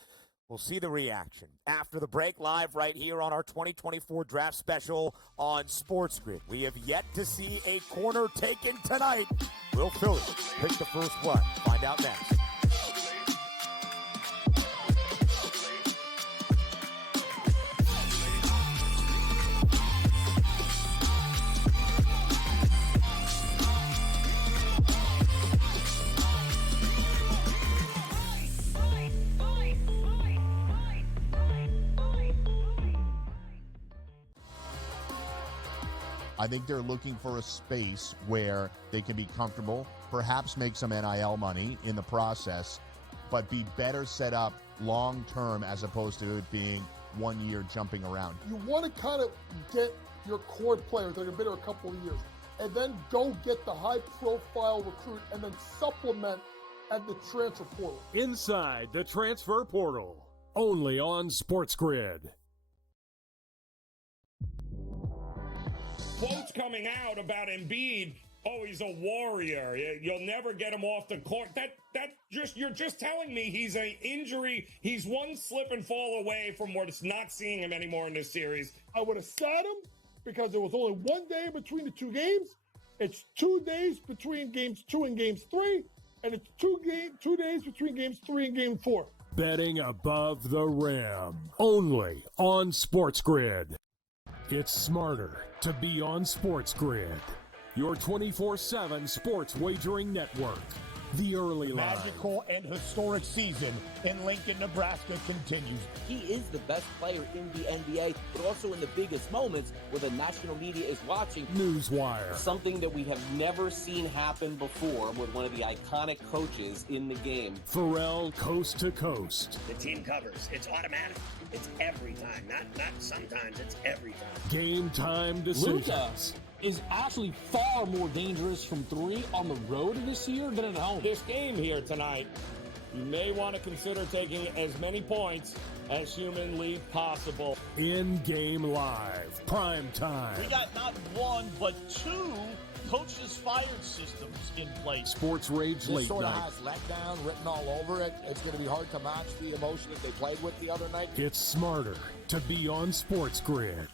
We'll see the reaction after the break, live right here on our 2024 draft special on SportsGrid. We have yet to see a corner taken tonight. Will Philly pick the first one? Find out next. I think they're looking for a space where they can be comfortable, perhaps make some NIL money in the process, but be better set up long-term as opposed to it being 1 year jumping around. You want to kind of get your core players that have been there a couple of years, and then go get the high-profile recruit and then supplement at the transfer portal. Inside the transfer portal, only on SportsGrid. Quotes coming out about Embiid. Oh, he's a warrior. You'll never get him off the court. You're just telling me he's an injury. He's one slip and fall away from not seeing him anymore in this series. I would have sat him because there was only 1 day between the 2 games. It's 2 days between games 2 and games 3, and it's 2 days between games 3 and game 4. Betting above the rim, only on SportsGrid. It's smarter to be on SportsGrid, your 24/7 sports wagering network. The early line. Magical and historic season in Lincoln, Nebraska continues. He is the best player in the NBA, but also in the biggest moments where the national media is watching. Newswire. Something that we have never seen happen before with one of the iconic coaches in the game. Pharrell, coast to coast. The team covers. It's automatic. It's every time. Not sometimes. It's every time. Game time decisions. Luka is actually far more dangerous from 3 on the road this year than at home. This game here tonight, you may want to consider taking as many points as humanly possible. In-game live, prime time. We got not 1, but 2 coaches fired systems in place. Sports Rage This Late sort of Night. has letdown written all over it. It's going to be hard to match the emotion that they played with the other night. It's smarter to be on SportsGrid.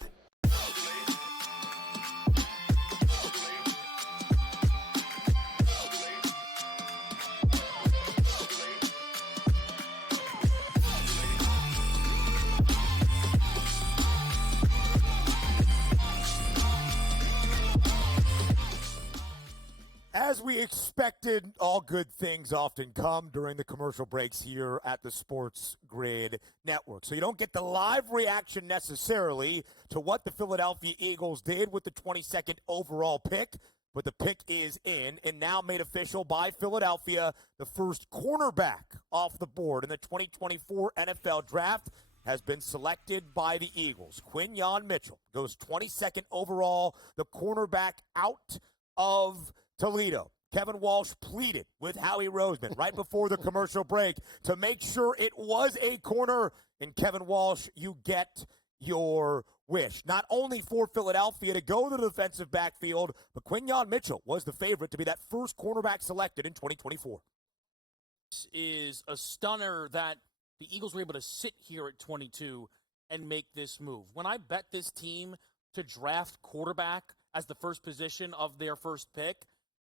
As we expected, all good things often come during the commercial breaks here at the Sports Grid Network. So you don't get the live reaction necessarily to what the Philadelphia Eagles did with the 22nd overall pick, but the pick is in and now made official by Philadelphia. The first cornerback off the board in the 2024 NFL Draft has been selected by the Eagles. Quinyon Mitchell goes 22nd overall, the cornerback out of Toledo. Kevin Walsh pleaded with Howie Roseman right before the commercial break to make sure it was a corner. And Kevin Walsh, you get your wish. Not only for Philadelphia to go to the defensive backfield, but Quinyon Mitchell was the favorite to be that first cornerback selected in 2024. This is a stunner that the Eagles were able to sit here at 22 and make this move. When I bet this team to draft quarterback as the first position of their first pick,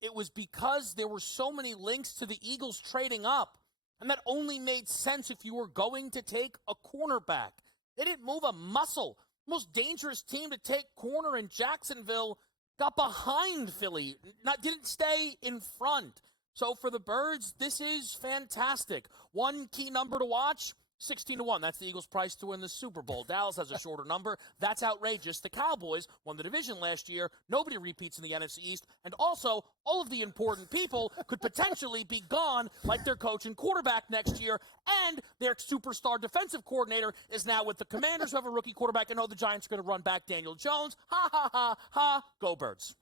it was because there were so many links to the Eagles trading up, and that only made sense if you were going to take a cornerback. They didn't move a muscle. Most dangerous team to take corner in Jacksonville got behind Philly, didn't stay in front. So for the Birds, this is fantastic. One key number to watch, 16-1. That's the Eagles' price to win the Super Bowl. Dallas has a shorter number. That's outrageous. The Cowboys won the division last year. Nobody repeats in the NFC East. And also, all of the important people could potentially be gone, like their coach and quarterback next year. And their superstar defensive coordinator is now with the Commanders, who have a rookie quarterback. And the Giants are going to run back Daniel Jones. Ha, ha, ha, ha. Go Birds.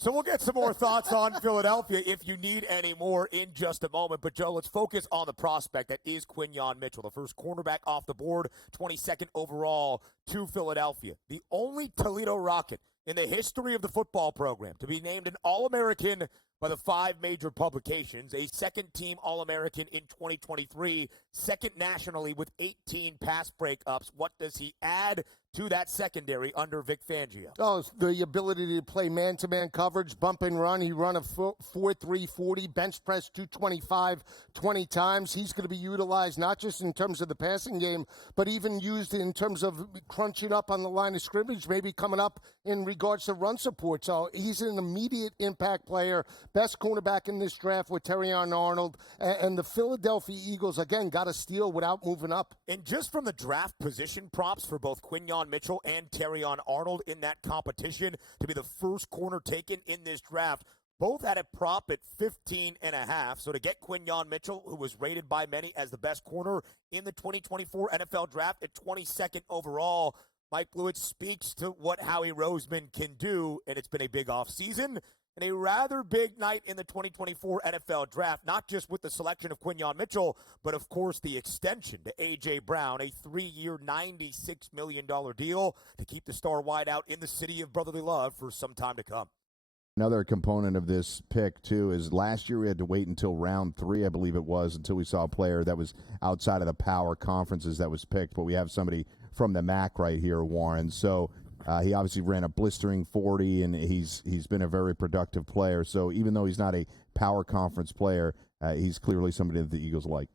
So we'll get some more thoughts on Philadelphia if you need any more in just a moment. But, Joe, let's focus on the prospect that is Quinyon Mitchell, the first cornerback off the board, 22nd overall to Philadelphia. The only Toledo Rocket in the history of the football program to be named an All-American by the 5 major publications, a second-team All-American in 2023, second nationally with 18 pass breakups. What does he add to that secondary under Vic Fangio? Oh, the ability to play man-to-man coverage, bump and run. He run a 4.3 40, bench press 225 20 times. He's going to be utilized not just in terms of the passing game, but even used in terms of crunching up on the line of scrimmage, maybe coming up in regards to run support. So he's an immediate impact player. Best cornerback in this draft with Terrion Arnold. And the Philadelphia Eagles, again, got a steal without moving up. And just from the draft position props for both Quinyon Mitchell and Terrion Arnold in that competition to be the first corner taken in this draft, both had a prop at 15.5. So to get Quinyon Mitchell, who was rated by many as the best corner in the 2024 NFL Draft at 22nd overall, Mike Blewitt speaks to what Howie Roseman can do, and it's been a big offseason and a rather big night in the 2024 NFL Draft, not just with the selection of Quinyon Mitchell, but, of course, the extension to A.J. Brown, a 3-year, $96 million deal to keep the star wideout in the city of brotherly love for some time to come. Another component of this pick, too, is last year we had to wait until round 3, I believe it was, until we saw a player that was outside of the power conferences that was picked, but we have somebody from the MAC right here, Warren. So he obviously ran a blistering 40, and he's been a very productive player. So even though he's not a power conference player, he's clearly somebody that the Eagles like.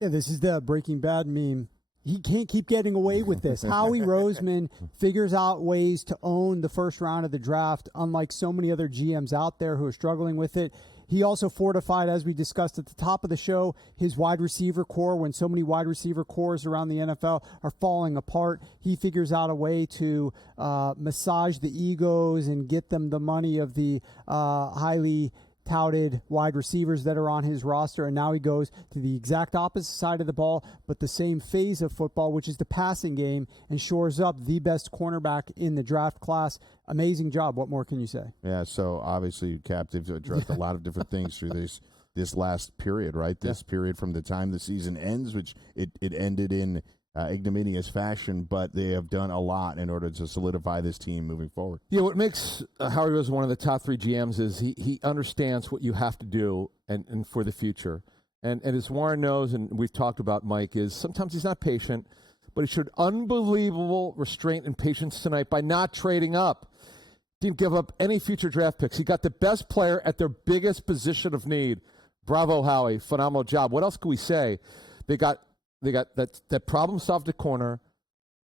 Yeah, this is the Breaking Bad meme. He can't keep getting away with this. Howie Roseman figures out ways to own the first round of the draft, unlike so many other GMs out there who are struggling with it. He also fortified, as we discussed at the top of the show, his wide receiver core. When so many wide receiver cores around the NFL are falling apart, he figures out a way to massage the egos and get them the money of the highly touted wide receivers that are on his roster, and now he goes to the exact opposite side of the ball, but the same phase of football, which is the passing game, and shores up the best cornerback in the draft class. Amazing job. What more can you say? Yeah, so obviously, Cap, they've addressed a lot of different things through this last period, right? This period from the time the season ends, which it ended in ignominious fashion, but they have done a lot in order to solidify this team moving forward. Yeah, what makes Howie Rose one of the top 3 GMs is he understands what you have to do and for the future. And as Warren knows, and we've talked about Mike, is sometimes he's not patient, but he showed unbelievable restraint and patience tonight by not trading up. Didn't give up any future draft picks. He got the best player at their biggest position of need. Bravo, Howie. Phenomenal job. What else can we say? They got that problem solved at corner.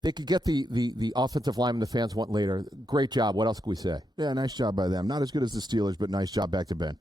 They could get the offensive lineman the fans want later. Great job. What else can we say? Yeah, nice job by them. Not as good as the Steelers, but nice job back to Ben.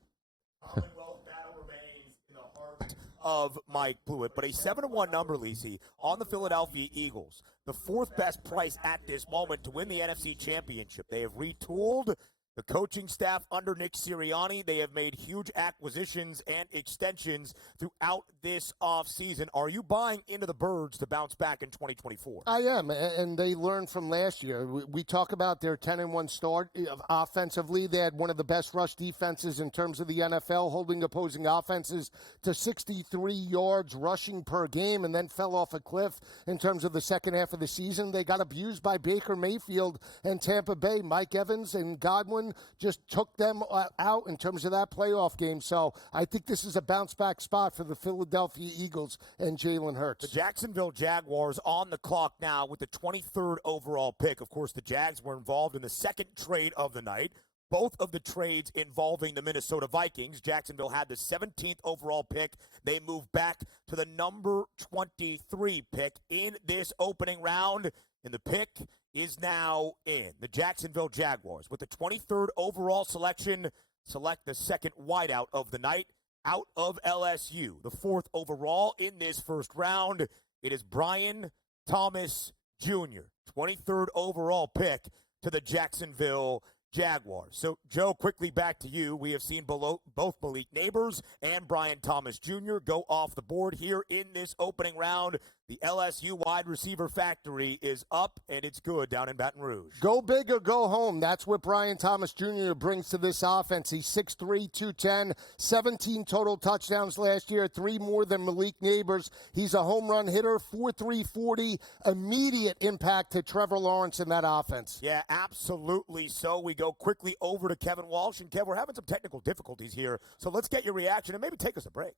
of Mike Blewitt, but a 7-1 number, Lisi, on the Philadelphia Eagles. The fourth best price at this moment to win the NFC Championship. They have retooled the coaching staff under Nick Sirianni. They have made huge acquisitions and extensions throughout this offseason. Are you buying into the Birds to bounce back in 2024? I am, and they learned from last year. We talk about their 10-1 start offensively. They had one of the best rush defenses in terms of the NFL, holding opposing offenses to 63 yards rushing per game, and then fell off a cliff in terms of the second half of the season. They got abused by Baker Mayfield and Tampa Bay. Mike Evans and Godwin just took them out in terms of that playoff game. So I think this is a bounce-back spot for the Philadelphia Eagles and Jalen Hurts. The Jacksonville Jaguars on the clock now with the 23rd overall pick. Of course, the Jags were involved in the second trade of the night. Both of the trades involving the Minnesota Vikings. Jacksonville had the 17th overall pick. They moved back to the number 23 pick in this opening round. And the pick is now in. The Jacksonville Jaguars, with the 23rd overall selection, select the second wideout of the night out of LSU. The fourth overall in this first round, it is Brian Thomas Jr., 23rd overall pick to the Jacksonville Jaguars. So, Joe, quickly back to you. We have seen both Malik Neighbors and Brian Thomas Jr. go off the board here in this opening round. The LSU wide receiver factory is up, and it's good down in Baton Rouge. Go big or go home. That's what Brian Thomas Jr. brings to this offense. He's 6'3", 210, 17 total touchdowns last year, 3 more than Malik Neighbors. He's a home run hitter, 4.3 40, immediate impact to Trevor Lawrence in that offense. Yeah, absolutely. So we go quickly over to Kevin Walsh. And, Kev, we're having some technical difficulties here, so let's get your reaction and maybe take us a break.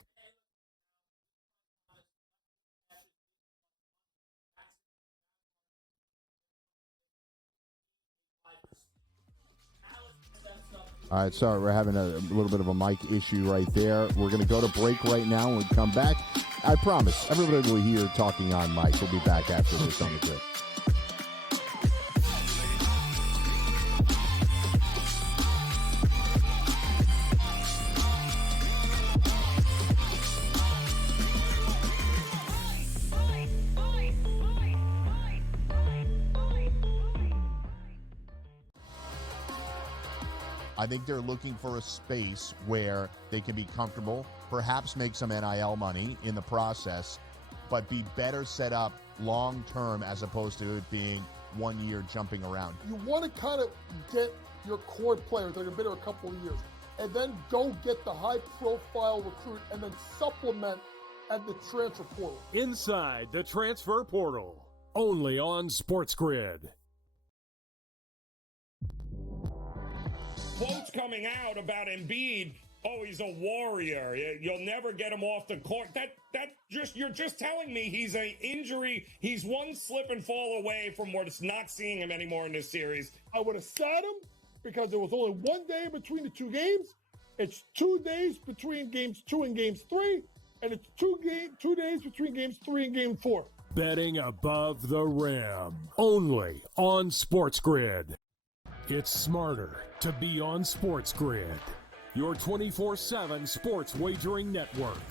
All right, sorry, we're having a little bit of a mic issue right there. We're going to go to break right now. When we come back, I promise, everybody will hear talking on mic. We'll be back after this on the grid. I think they're looking for a space where they can be comfortable, perhaps make some NIL money in the process, but be better set up long-term as opposed to it being 1 year jumping around. You want to kind of get your core players that have been there a couple of years, and then go get the high-profile recruit and then supplement at the transfer portal. Inside the transfer portal, only on SportsGrid. Quotes coming out about Embiid. Oh, he's a warrior. You'll never get him off the court. You're just telling me he's an injury. He's one slip and fall away from not seeing him anymore in this series. I would have sat him because there was only 1 day between the two games. It's 2 days between games 2 and games 3, and it's 2 days between games 3 and game 4. Betting above the rim, only on SportsGrid. It's smarter to be on SportsGrid, your 24/7 sports wagering network.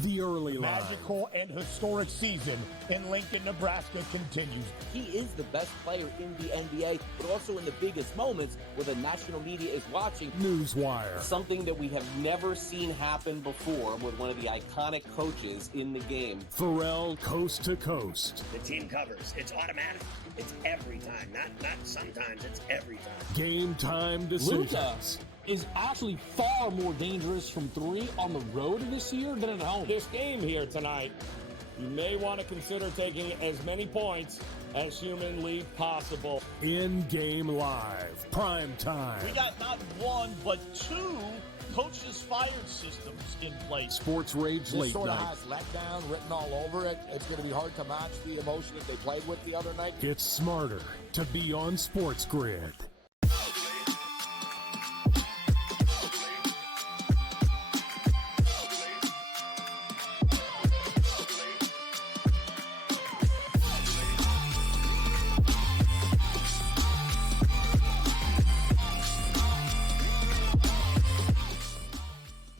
The early line. Magical and historic season in Lincoln, Nebraska continues. He is the best player in the NBA, but also in the biggest moments where the national media is watching. Newswire. Something that we have never seen happen before with one of the iconic coaches in the game. Pharrell coast to coast. The team covers. It's automatic. It's every time. Not sometimes. It's every time. Game time decisions. Luka is actually far more dangerous from 3 on the road this year than at home. This game here tonight, you may want to consider taking as many points as humanly possible. In-game live, prime time. We got not 1, but 2 coaches fired systems in place. Sports Rage This late sort of night. has letdown written all over it. It's going to be hard to match the emotion that they played with the other night. It's smarter to be on SportsGrid.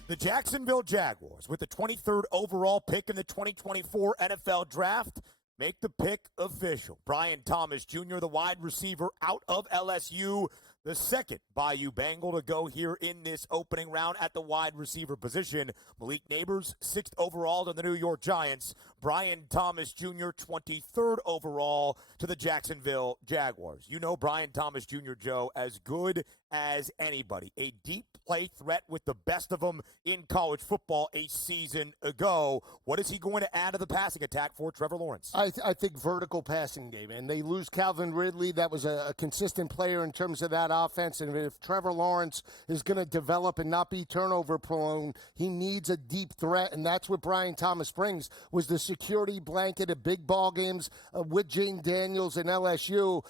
The The Jacksonville Jaguars, with the 23rd overall pick in the 2024 NFL Draft, make the pick official. Brian Thomas Jr., the wide receiver out of LSU, the second Bayou Bengal to go here in this opening round at the wide receiver position. Malik Neighbors, 6th overall to the New York Giants. Brian Thomas Jr., 23rd overall to the Jacksonville Jaguars. You know Brian Thomas Jr., Joe, as good as anybody. A deep play threat with the best of them in college football a season ago. What is he going to add to the passing attack for Trevor Lawrence? I think vertical passing game. And they lose Calvin Ridley. That was a consistent player in terms of that offense. And if Trevor Lawrence is going to develop and not be turnover prone, he needs a deep threat. And that's what Brian Thomas brings, was the security blanket at big ball games with Jane Daniels and LSU.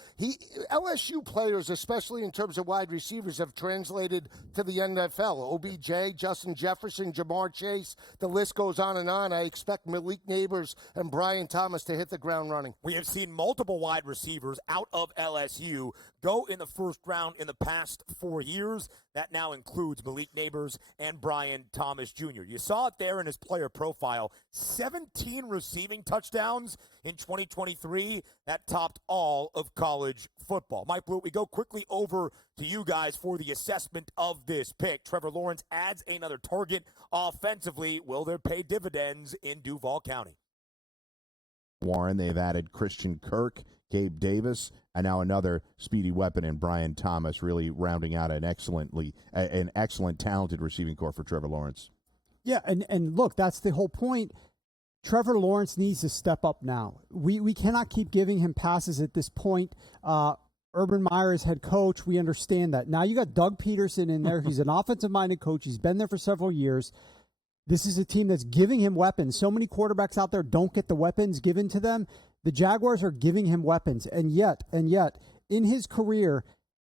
LSU players, especially in terms of wide receivers, have translated to the NFL. OBJ, Justin Jefferson, Jamar Chase, the list goes on and on. I expect Malik Neighbors and Brian Thomas to hit the ground running. We have seen multiple wide receivers out of LSU go in the first round in the past 4 years. That now includes Malik Neighbors and Brian Thomas Jr. You saw it there in his player profile. 17 receiving touchdowns in 2023. That topped all of college football. Mike Blewitt, we go quickly over to you guys for the assessment of this pick. Trevor Lawrence adds another target offensively. Will there pay dividends in Duval County? Warren, they've added Christian Kirk, Gabe Davis, and now another speedy weapon in Brian Thomas, really rounding out an excellent, talented receiving corps for Trevor Lawrence. Yeah, and look, that's the whole point. Trevor Lawrence needs to step up now. We cannot keep giving him passes at this point. Urban Meyer is head coach. We understand that. Now you got Doug Peterson in there. He's an offensive-minded coach. He's been there for several years. This is a team that's giving him weapons. So many quarterbacks out there don't get the weapons given to them. The Jaguars are giving him weapons. And yet, in his career,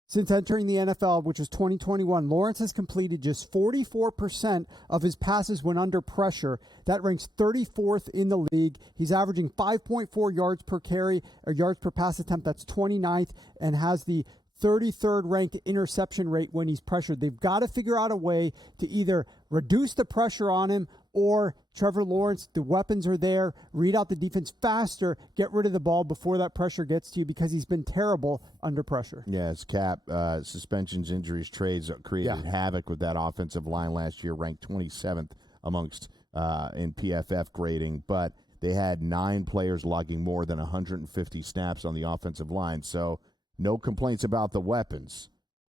since entering the NFL, which was 2021, Lawrence has completed just 44% of his passes when under pressure. That ranks 34th in the league. He's averaging 5.4 yards per carry, or yards per pass attempt. That's 29th, and has the 33rd ranked interception rate when he's pressured. They've got to figure out a way to either reduce the pressure on him, or Trevor Lawrence, the weapons are there, read out the defense faster, get rid of the ball before that pressure gets to you, because he's been terrible under pressure. Yes, Cap, suspensions, injuries, trades created havoc with that offensive line last year, ranked 27th amongst in PFF grading, but they had 9 players logging more than 150 snaps on the offensive line, so no complaints about the weapons.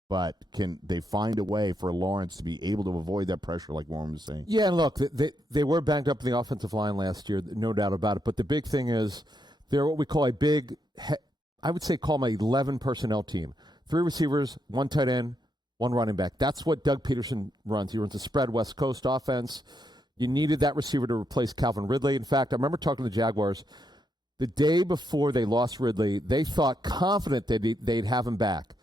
But can they find a way for Lawrence to be able to avoid that pressure, like Warren was saying? Yeah, and look, they were banged up in the offensive line last year, no doubt about it. But the big thing is they're what we call a big, I would say call them an 11 personnel team. 3 receivers, 1 tight end, 1 running back. That's what Doug Peterson runs. He runs a spread West Coast offense. You needed that receiver to replace Calvin Ridley. In fact, I remember talking to the Jaguars the day before they lost Ridley. They thought confident that they'd have him back.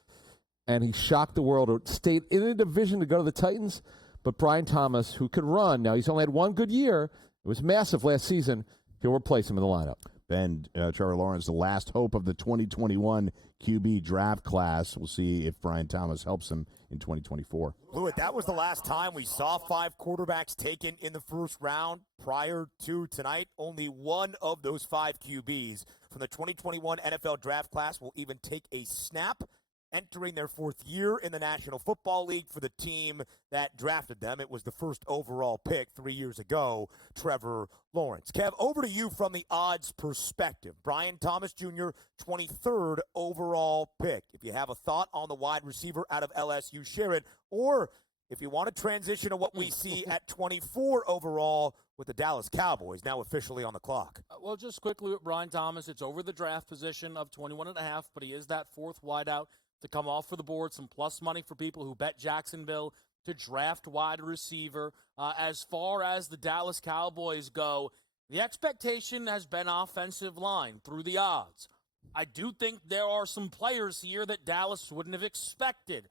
And he shocked the world. Stayed in a division to go to the Titans. But Brian Thomas, who could run, now he's only had 1 good year. It was massive last season. He'll replace him in the lineup. Ben, Trevor Lawrence, the last hope of the 2021 QB draft class. We'll see if Brian Thomas helps him in 2024. Blewitt, that was the last time we saw 5 quarterbacks taken in the first round. Prior to tonight, only one of those 5 QBs from the 2021 NFL draft class will even take a snap, entering their 4th year in the National Football League for the team that drafted them. It was the first overall pick 3 years ago, Trevor Lawrence. Kev, over to you from the odds perspective. Brian Thomas Jr., 23rd overall pick. If you have a thought on the wide receiver out of LSU, share it. Or if you want to transition to what we see at 24 overall with the Dallas Cowboys now officially on the clock. Well, just quickly with Brian Thomas, it's over the draft position of 21.5, but he is that 4th wideout to come off for the board. Some plus money for people who bet Jacksonville to draft wide receiver. As far as the Dallas Cowboys go, the expectation has been offensive line through the odds. I do think there are some players here that Dallas wouldn't have expected.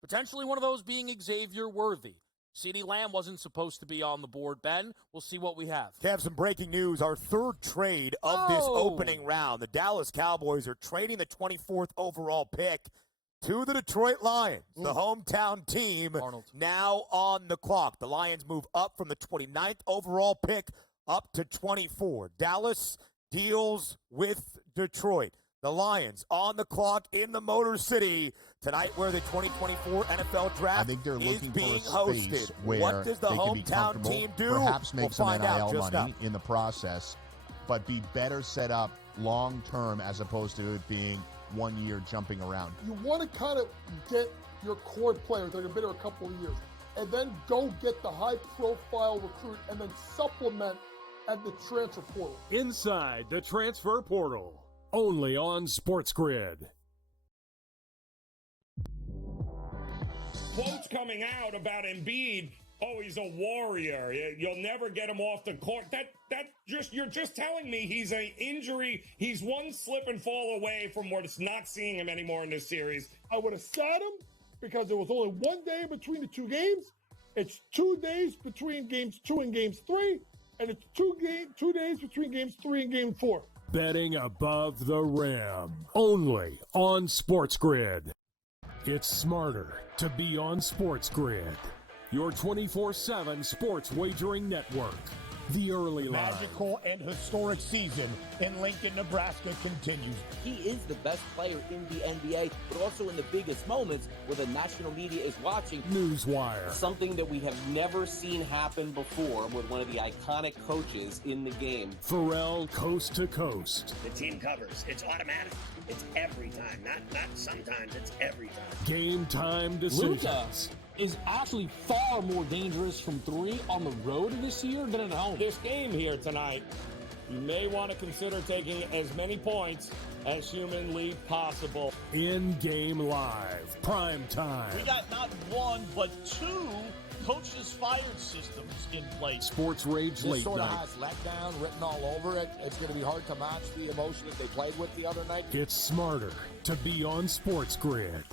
Potentially one of those being Xavier Worthy. CeeDee Lamb wasn't supposed to be on the board, Ben. We'll see what we have. Have some breaking news. Our 3rd trade of this opening round. The Dallas Cowboys are trading the 24th overall pick to the Detroit Lions, the hometown team, now on the clock. The Lions move up from the 29th overall pick up to 24. Dallas deals with Detroit. The Lions on the clock in the Motor City tonight, where the 2024 NFL Draft I think they're is looking being for a space hosted. where What does the they can be hometown comfortable, team do? perhaps make we'll some find out NIL just money now. in the process, but be better set up long term as opposed to it being 1 year jumping around. You want to kind of get your core players that have been here a couple of years, and then go get the high-profile recruit, and then supplement at the transfer portal. Inside the transfer portal, only on SportsGrid. Quotes coming out about Embiid. Oh, he's a warrior. You'll never get him off the court. You're just telling me he's an injury. He's one slip and fall away from not seeing him anymore in this series. I would have sat him because there was only 1 day between the two games. It's 2 days between games 2 and games 3, and it's 2 days between games 3 and game 4. Betting above the rim, only on SportsGrid. It's smarter to be on SportsGrid, your 24/7 sports wagering network. The early line. Magical and historic season in Lincoln, Nebraska continues. He is the best player in the NBA, but also in the biggest moments where the national media is watching. Newswire. Something that we have never seen happen before with one of the iconic coaches in the game. Pharrell, coast to coast. The team covers. It's automatic. It's every time. Not sometimes. It's every time. Game time decisions. Luka is actually far more dangerous from three on the road this year than at home. This game here tonight, you may want to consider taking as many points as humanly possible. In-game live, prime time. We got not one, but two coaches fired systems in place. Sports Rage This late sort night. of has letdown written all over it. It's going to be hard to match the emotion that they played with the other night. It's smarter to be on SportsGrid.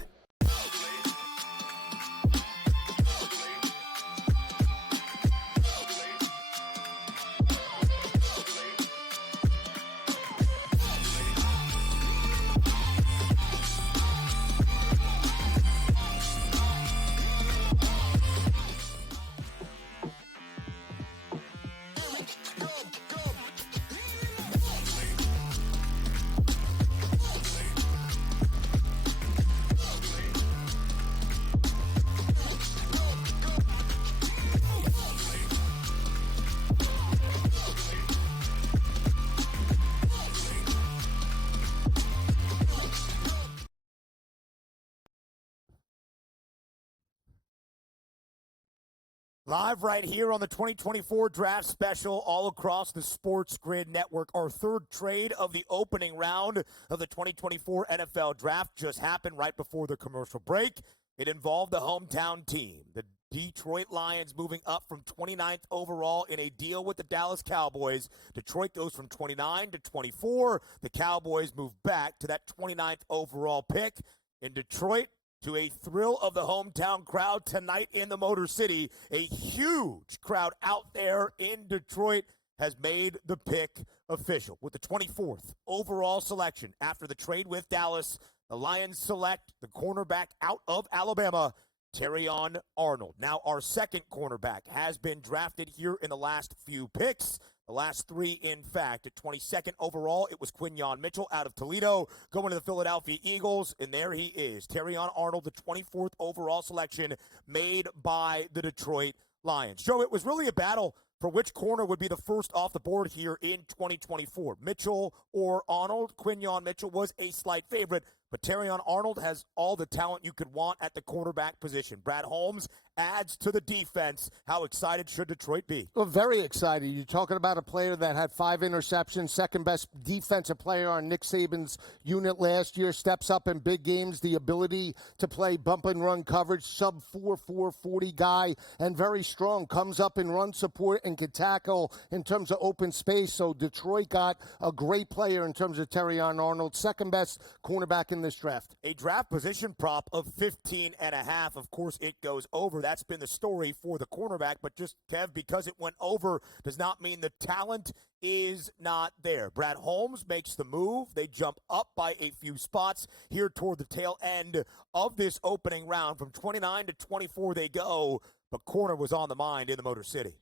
Live right here on the 2024 Draft Special all across the SportsGrid network. Our third trade of the opening round of the 2024 NFL Draft just happened right before the commercial break. It involved the hometown team, the Detroit Lions, moving up from 29th overall in a deal with the Dallas Cowboys. Detroit goes from 29 to 24. The Cowboys move back to that 29th overall pick. In Detroit, to a thrill of the hometown crowd tonight in the Motor City, a huge crowd out there in Detroit has made the pick official. With the 24th overall selection after the trade with Dallas, the Lions select the cornerback out of Alabama, Terrion Arnold. Now, our second cornerback has been drafted here in the last few picks. The last three, in fact. At 22nd overall, it was Quinyon Mitchell out of Toledo going to the Philadelphia Eagles, and there he is. Terrion Arnold, the 24th overall selection made by the Detroit Lions. Joe, it was really a battle for which corner would be the first off the board here in 2024. Mitchell or Arnold. Quinyon Mitchell was a slight favorite, but Terrion Arnold has all the talent you could want at the cornerback position. Brad Holmes adds to the defense. How excited should Detroit be? Well, very excited. You're talking about a player that had 5 interceptions, second best defensive player on Nick Saban's unit last year, steps up in big games, the ability to play bump and run coverage, sub 4.40 guy, and very strong, comes up in run support and can tackle in terms of open space. So Detroit got a great player in terms of Terrion Arnold, second best cornerback in this draft. A draft position prop of 15.5. Of course, it goes over. That's been the story for the cornerback. But just, Kev, because it went over does not mean the talent is not there. Brad Holmes makes the move. They jump up by a few spots here toward the tail end of this opening round. From 29 to 24 they go, but corner was on the mind in the Motor City.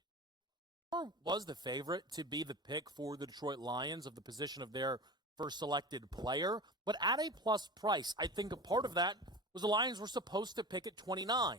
Was the favorite to be the pick for the Detroit Lions of the position of their first selected player, but at a plus price. I think a part of that was the Lions were supposed to pick at 29.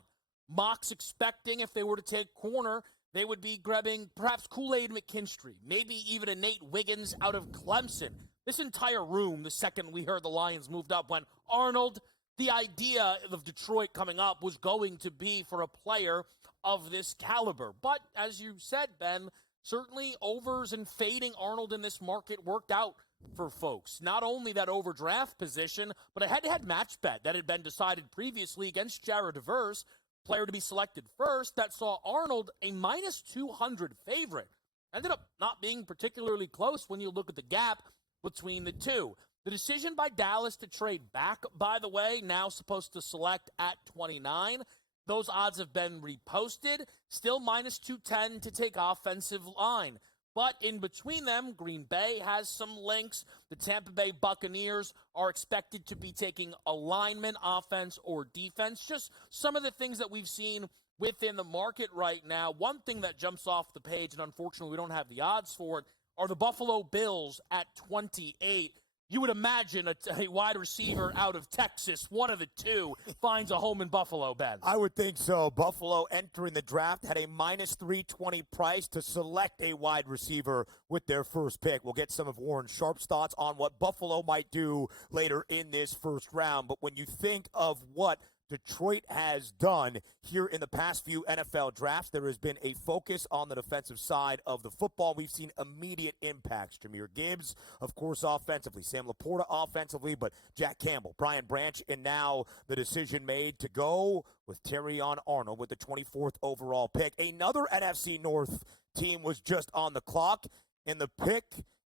Mocks expecting if they were to take corner, they would be grabbing perhaps Kool-Aid McKinstry, maybe even a Nate Wiggins out of Clemson. This entire room, the second we heard the Lions moved up, went, Arnold, the idea of Detroit coming up was going to be for a player of this caliber. But as you said, Ben, certainly overs and fading Arnold in this market worked out for folks. Not only that overdraft position, but a head-to-head match bet that had been decided previously against Jared Verse, player to be selected first, that saw Arnold a minus 200 favorite. Ended up not being particularly close when you look at the gap between the two. The decision by Dallas to trade back, by the way, now supposed to select at 29. Those odds have been reposted. Still minus 210 to take offensive line. But in between them, Green Bay has some links. The Tampa Bay Buccaneers are expected to be taking alignment, offense, or defense. Just some of the things that we've seen within the market right now. One thing that jumps off the page, and unfortunately we don't have the odds for it, are the Buffalo Bills at 28. You would imagine a wide receiver out of Texas, one of the two, finds a home in Buffalo, Ben. I would think so. Buffalo entering the draft had a minus 320 price to select a wide receiver with their first pick. We'll get some of Warren Sharp's thoughts on what Buffalo might do later in this first round. But when you think of what Detroit has done here in the past few NFL drafts, there has been a focus on the defensive side of the football. We've seen immediate impacts. Jahmyr Gibbs, of course, offensively. Sam Laporta offensively, but Jack Campbell, Brian Branch, and now the decision made to go with Terrion Arnold with the 24th overall pick. Another NFC North team was just on the clock, and the pick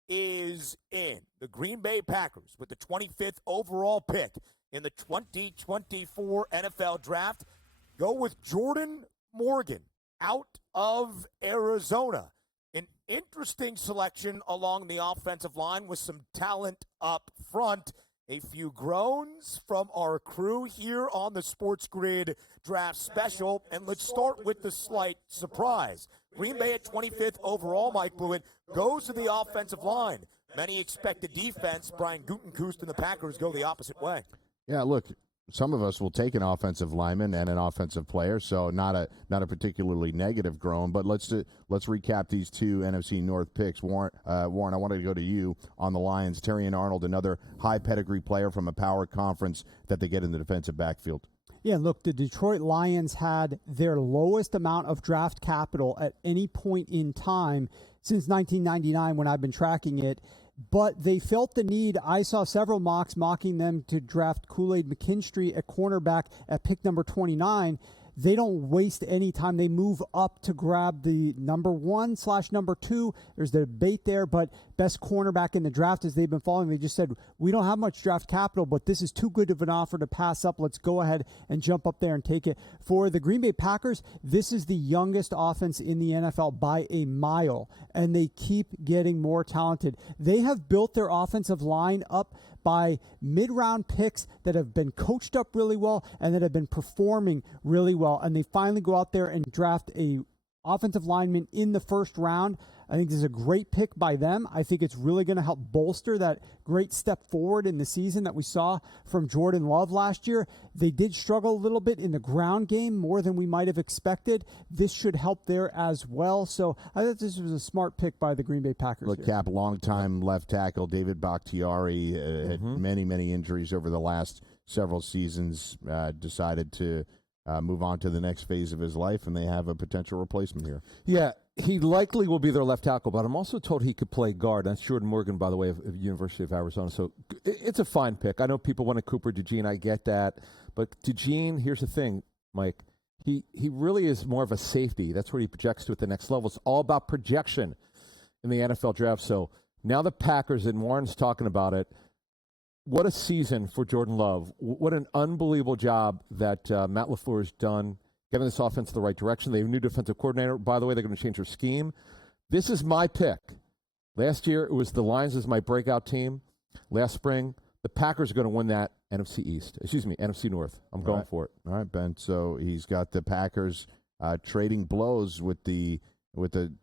is in. The Green Bay Packers with the 25th overall pick in the 2024 NFL Draft go with Jordan Morgan out of Arizona. An interesting selection along the offensive line with some talent up front. A few groans from our crew here on the Sports Grid Draft Special. And let's start with the slight surprise. Green Bay at 25th overall, Mike Blewitt, goes to the offensive line. Many expect the defense. Brian Gutekunst and the Packers go the opposite way. Yeah, look, some of us will take an offensive lineman and an offensive player, so not a particularly negative groan. But let's recap these two NFC North picks. Warren, I wanted to go to you on the Lions. Terrion Arnold, another high pedigree player from a power conference that they get in the defensive backfield. Yeah, look, the Detroit Lions had their lowest amount of draft capital at any point in time since 1999 when I've been tracking it. But they felt the need. I saw several mocks mocking them to draft Kool-Aid McKinstry at cornerback at pick number 29. They don't waste any time. They move up to grab the number 1/number 2. There's the debate there, but best cornerback in the draft as they've been following. They just said, we don't have much draft capital, but this is too good of an offer to pass up. Let's go ahead and jump up there and take it. For the Green Bay Packers, this is the youngest offense in the NFL by a mile, and they keep getting more talented. They have built their offensive line up by mid-round picks that have been coached up really well and that have been performing really well. And they finally go out there and draft a offensive lineman in the first round. I think this is a great pick by them. I think it's really going to help bolster that great step forward in the season that we saw from Jordan Love last year. They did struggle a little bit in the ground game, more than we might have expected. This should help there as well. So I thought this was a smart pick by the Green Bay Packers. Look, Cap, longtime left tackle David Bakhtiari had many injuries over the last several seasons, decided to move on to the next phase of his life, and they have a potential replacement here. Yeah, he likely will be their left tackle, but I'm also told he could play guard. That's Jordan Morgan, by the way, of University of Arizona. So it's a fine pick. I know people want to Cooper DeJean. I get that. But DeJean, here's the thing, Mike. He really is more of a safety. That's where he projects to at the next level. It's all about projection in the NFL draft. So now the Packers, and Warren's talking about it, what a season for Jordan Love. What an unbelievable job that Matt LaFleur has done getting this offense the right direction. They have a new defensive coordinator. By the way, they're going to change their scheme. This is my pick. Last year, it was the Lions as my breakout team. Last spring, the Packers are going to win that NFC North. I'm going for it. All right, Ben. So he's got the Packers trading blows with the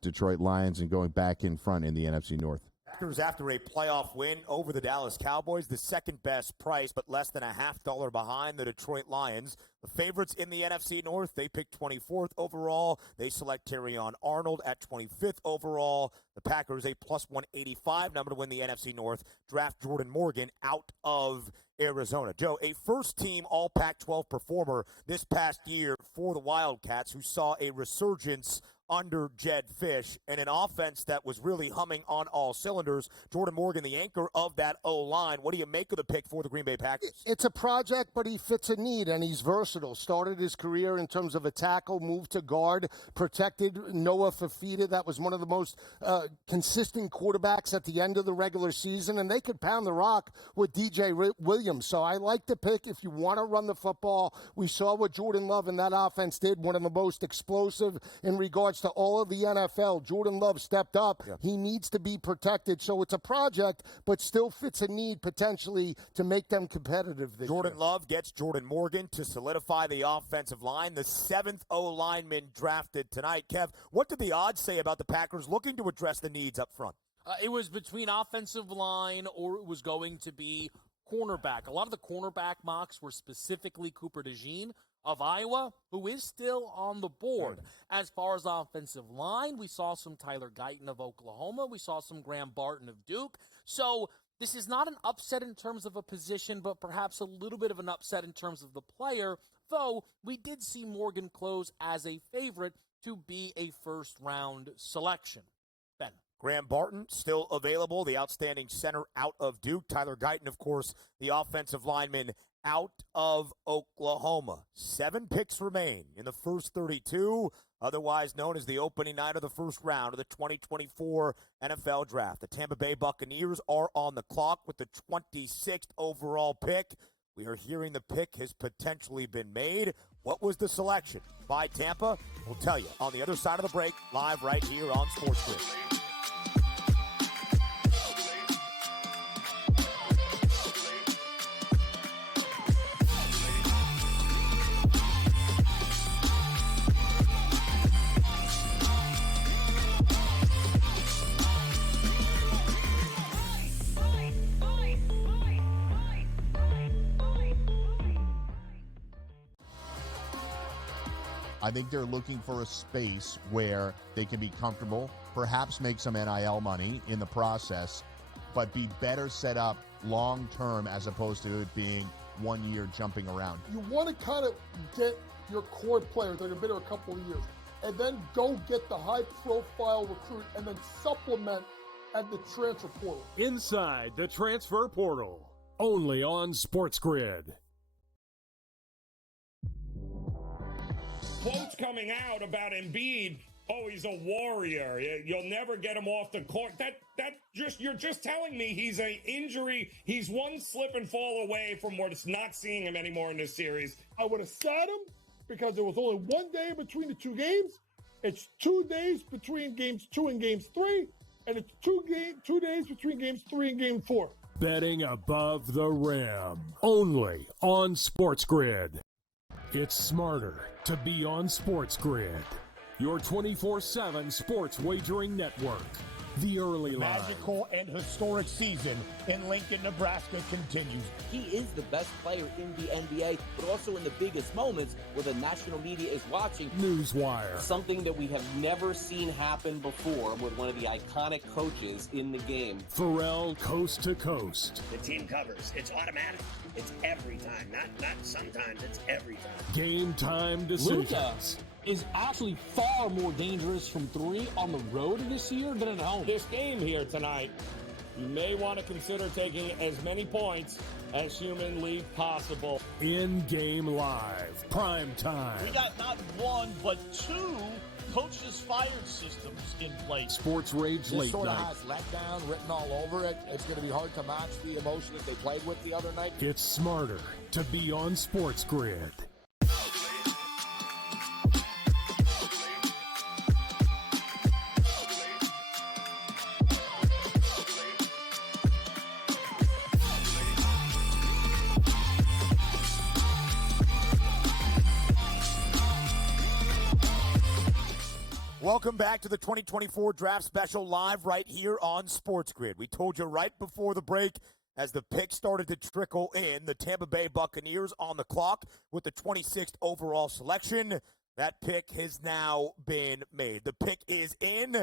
Detroit Lions and going back in front in the NFC North. Packers, after a playoff win over the Dallas Cowboys, the second best price, but less than $0.50 behind the Detroit Lions. The favorites in the NFC North, they picked 24th overall. They select Terrion Arnold at 25th overall. The Packers, a plus 185 number to win the NFC North. Draft Jordan Morgan out of Arizona. Joe, a first-team All-Pac-12 performer this past year for the Wildcats, who saw a resurgence under Jed Fish and an offense that was really humming on all cylinders. Jordan Morgan, the anchor of that O-line. What do you make of the pick for the Green Bay Packers? It's a project, but he fits a need, and he's versatile. Started his career in terms of a tackle, moved to guard, protected Noah Fafita. That was one of the most consistent quarterbacks at the end of the regular season, and they could pound the rock with DJ Williams. So I like the pick. If you want to run the football, we saw what Jordan Love and that offense did, one of the most explosive in regards to all of the NFL. Jordan Love stepped up. Yeah. He needs to be protected. So it's a project, but still fits a need potentially to make them competitive this Jordan year. Love gets Jordan Morgan to solidify the offensive line, the 7th O-lineman drafted tonight. Kev, what did the odds say about the Packers looking to address the needs up front? It was between offensive line or it was going to be cornerback. A lot of the cornerback mocks were specifically Cooper DeJean of Iowa, who is still on the board. As far as offensive line, we saw some Tyler Guyton of Oklahoma. We saw some Graham Barton of Duke. So this is not an upset in terms of a position, but perhaps a little bit of an upset in terms of the player, though we did see Morgan close as a favorite to be a first-round selection. Ben. Graham Barton still available, the outstanding center out of Duke. Tyler Guyton, of course, the offensive lineman out of Oklahoma. 7 picks remain in the first 32, otherwise known as the opening night of the first round of the 2024 NFL Draft. The Tampa Bay Buccaneers are on the clock with the 26th overall pick. We are hearing the pick has potentially been made. What was the selection by Tampa? We'll tell you on the other side of the break, live right here on SportsGrid. I think they're looking for a space where they can be comfortable, perhaps make some NIL money in the process, but be better set up long-term as opposed to it being 1 year jumping around. You want to kind of get your core players that have been there a couple of years, and then go get the high-profile recruit and then supplement at the transfer portal. Inside the transfer portal, only on SportsGrid. Quotes coming out about Embiid. Oh, he's a warrior. You'll never get him off the court. You're just telling me he's an injury. He's one slip and fall away from not seeing him anymore in this series. I would have sat him because there was only 1 day between the 2 games. It's 2 days between games 2 and games 3, and it's 2 days between games 3 and game 4. Betting above the rim, only on SportsGrid. It's smarter to be on SportsGrid, your 24/7 sports wagering network. The early line. Magical and historic season in Lincoln, Nebraska continues. He is the best player in the NBA, but also in the biggest moments where the national media is watching. Newswire. Something that we have never seen happen before with one of the iconic coaches in the game. Pharrell, coast to coast. The team covers. It's automatic. It's every time. Not sometimes. It's every time. Game time decisions. Luka is actually far more dangerous from 3 on the road this year than at home. This game here tonight, you may want to consider taking as many points as humanly possible. In-game live, prime time. We got not 1, but 2 coaches fired systems in place. Sports Rage This Late sort of Night. has letdown written all over it. It's going to be hard to match the emotion that they played with the other night. It's smarter to be on SportsGrid. Welcome back to the 2024 Draft Special live right here on SportsGrid. We told you right before the break, as the picks started to trickle in, the Tampa Bay Buccaneers on the clock with the 26th overall selection. That pick has now been made. The pick is in.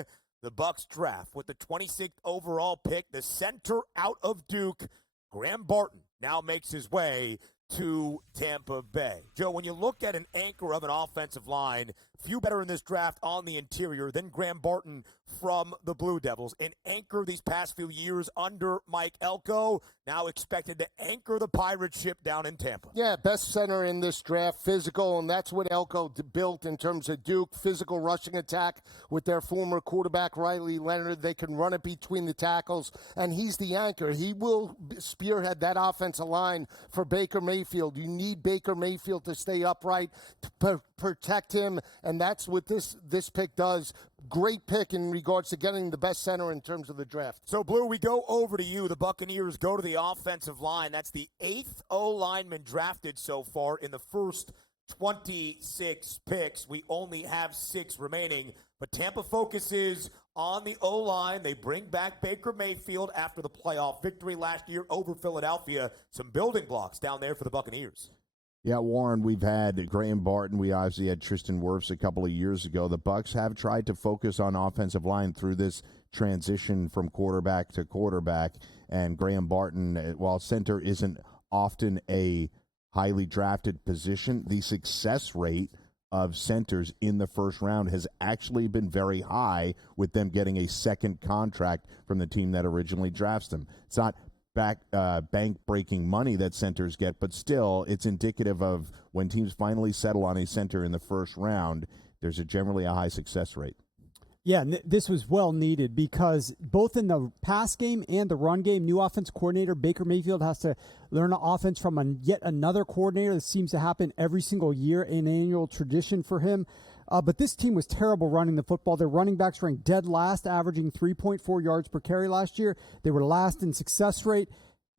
The Bucs draft with the 26th overall pick. The center out of Duke, Graham Barton, now makes his way to Tampa Bay. Joe, when you look at an anchor of an offensive line, few better in this draft on the interior than Graham Barton from the Blue Devils. An anchor these past few years under Mike Elko, now expected to anchor the pirate ship down in Tampa. Yeah, best center in this draft, physical, and that's what Elko built in terms of Duke, physical rushing attack with their former quarterback, Riley Leonard. They can run it between the tackles, and he's the anchor. He will spearhead that offensive line for Baker Mayfield. You need Baker Mayfield to stay upright, to protect him, and that's what this pick does. Great pick in regards to getting the best center in terms of the draft. So, Blue, we go over to you. The Buccaneers go to the offensive line. That's the 8th O-lineman drafted so far in the first 26 picks. We only have 6 remaining, but Tampa focuses on the O-line. They bring back Baker Mayfield after the playoff victory last year over Philadelphia. Some building blocks down there for the Buccaneers. Yeah, Warren, we've had Graham Barton. We obviously had Tristan Wirfs a couple of years ago. The Bucs have tried to focus on offensive line through this transition from quarterback to quarterback. And Graham Barton, while center isn't often a highly drafted position, the success rate of centers in the first round has actually been very high, with them getting a second contract from the team that originally drafts them. It's not bank-breaking money that centers get, but still, it's indicative of when teams finally settle on a center in the first round, there's generally a high success rate. Yeah, this was well needed because both in the pass game and the run game, new offense coordinator Baker Mayfield has to learn an offense from yet another coordinator. This seems to happen every single year, an annual tradition for him. But this team was terrible running the football. Their running backs ranked dead last, averaging 3.4 yards per carry last year. They were last in success rate.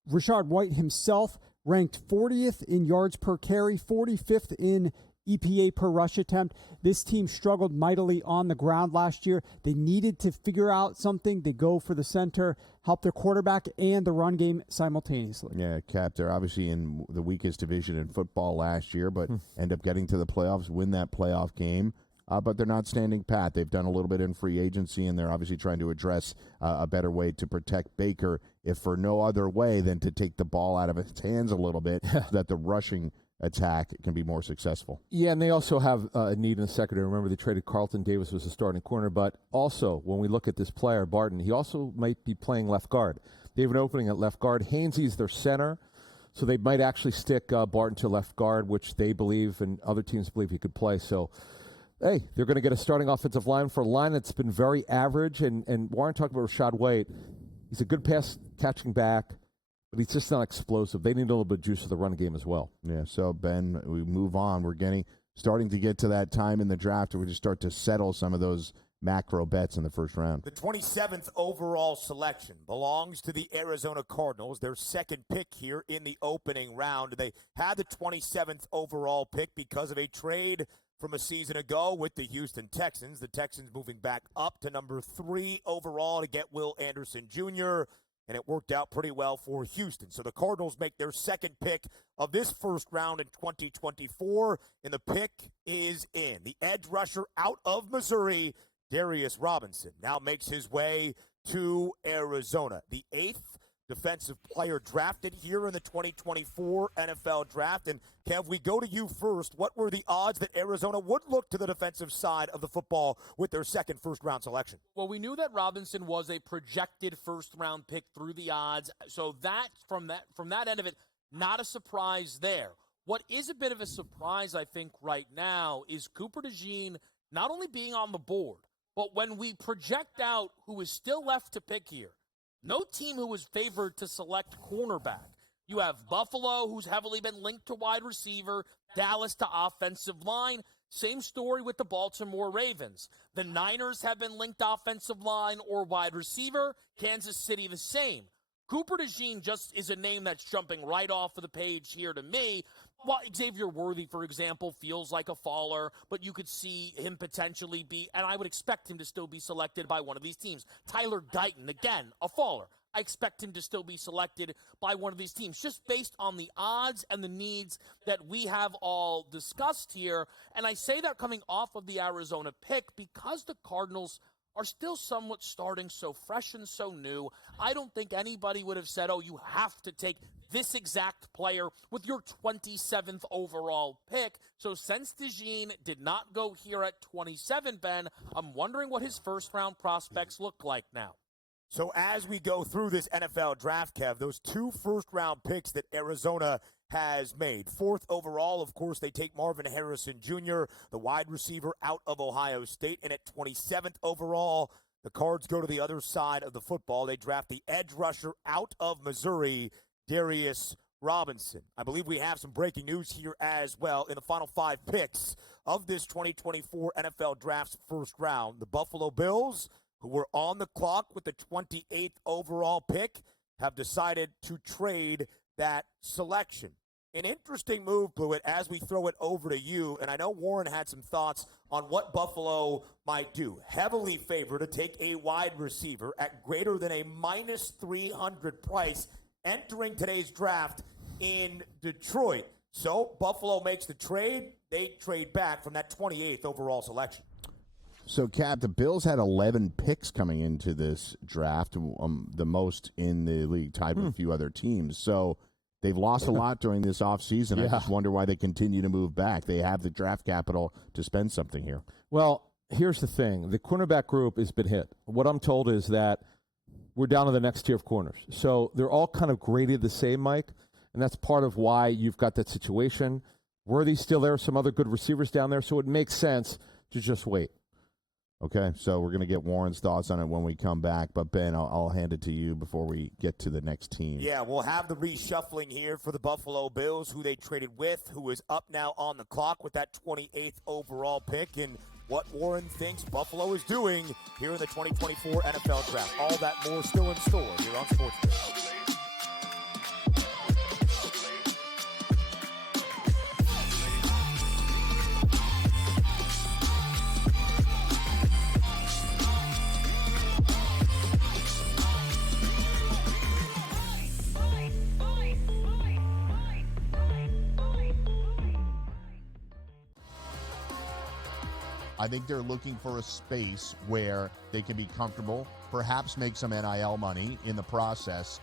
Rachaad White himself ranked 40th in yards per carry, 45th in EPA per rush attempt. This team struggled mightily on the ground last year. They needed to figure out something. They go for the center, help their quarterback and the run game simultaneously. Yeah, Cap, they're obviously in the weakest division in football last year, but end up getting to the playoffs, win that playoff game. But they're not standing pat. They've done a little bit in free agency, and they're obviously trying to address a better way to protect Baker, if for no other way than to take the ball out of his hands a little bit so that the rushing attack can be more successful. Yeah, and they also have a need in the secondary. Remember, they traded Carlton Davis was the starting corner, but also when we look at this player, Barton, he also might be playing left guard. They have an opening at left guard. Hainsey's their center, so they might actually stick Barton to left guard, which they believe and other teams believe he could play. So, hey, they're going to get a starting offensive line for a line that's been very average. And Warren talked about Rachaad White. He's a good pass-catching back, but he's just not explosive. They need a little bit of juice for the run game as well. Yeah, so, Ben, we move on. We're starting to get to that time in the draft where we just start to settle some of those macro bets in the first round. The 27th overall selection belongs to the Arizona Cardinals, their second pick here in the opening round. They had the 27th overall pick because of a trade from a season ago with the Houston Texans. The Texans moving back up to number 3 overall to get Will Anderson Jr., and it worked out pretty well for Houston. So the Cardinals make their second pick of this first round in 2024, and the pick is in. The edge rusher out of Missouri, Darius Robinson, now makes his way to Arizona. The 8th defensive player drafted here in the 2024 NFL Draft. And, Kev, we go to you first. What were the odds that Arizona would look to the defensive side of the football with their second first-round selection? Well, we knew that Robinson was a projected first-round pick through the odds. So that from that end of it, not a surprise there. What is a bit of a surprise, I think, right now is Cooper DeJean not only being on the board, but when we project out who is still left to pick here, no team who was favored to select cornerback. You have Buffalo, who's heavily been linked to wide receiver, Dallas to offensive line. Same story with the Baltimore Ravens. The Niners have been linked offensive line or wide receiver. Kansas City the same. Cooper DeJean just is a name that's jumping right off of the page here to me. While Xavier Worthy, for example, feels like a faller, but you could see him potentially be, and I would expect him to still be selected by one of these teams. Tyler Guyton, again, a faller. I expect him to still be selected by one of these teams, just based on the odds and the needs that we have all discussed here. And I say that coming off of the Arizona pick because the Cardinals are still somewhat starting so fresh and so new. I don't think anybody would have said, oh, you have to take this exact player with your 27th overall pick. So since DeJean did not go here at 27, Ben, I'm wondering what his first-round prospects look like now. So as we go through this NFL draft, Kev, those 2 first-round picks that Arizona has made. 4th overall, of course, they take Marvin Harrison Jr., the wide receiver out of Ohio State. And at 27th overall, the Cards go to the other side of the football. They draft the edge rusher out of Missouri, Darius Robinson. I believe we have some breaking news here as well. In the final 5 picks of this 2024 NFL Draft's first round, the Buffalo Bills, who were on the clock with the 28th overall pick, have decided to trade that selection. An interesting move, Blewitt, as we throw it over to you, and I know Warren had some thoughts on what Buffalo might do. Heavily favored to take a wide receiver at greater than a minus 300 price entering today's draft in Detroit. So Buffalo makes the trade. They trade back from that 28th overall selection. So, Cap, the Bills had 11 picks coming into this draft, the most in the league, tied with a few other teams. So they've lost a lot during this offseason. I just wonder why they continue to move back. They have the draft capital to spend something here. Well, here's the thing. The cornerback group has been hit. What I'm told is that we're down to the next tier of corners. So they're all kind of graded the same, Mike, and that's part of why you've got that situation. Worthy's still there, some other good receivers down there, so it makes sense to just wait. Okay, so we're going to get Warren's thoughts on it when we come back. But, Ben, I'll hand it to you before we get to the next team. Yeah, we'll have the reshuffling here for the Buffalo Bills, who they traded with, who is up now on the clock with that 28th overall pick, and what Warren thinks Buffalo is doing here in the 2024 NFL Draft. All that more still in store here on SportsGrid. I think they're looking for a space where they can be comfortable, perhaps make some NIL money in the process,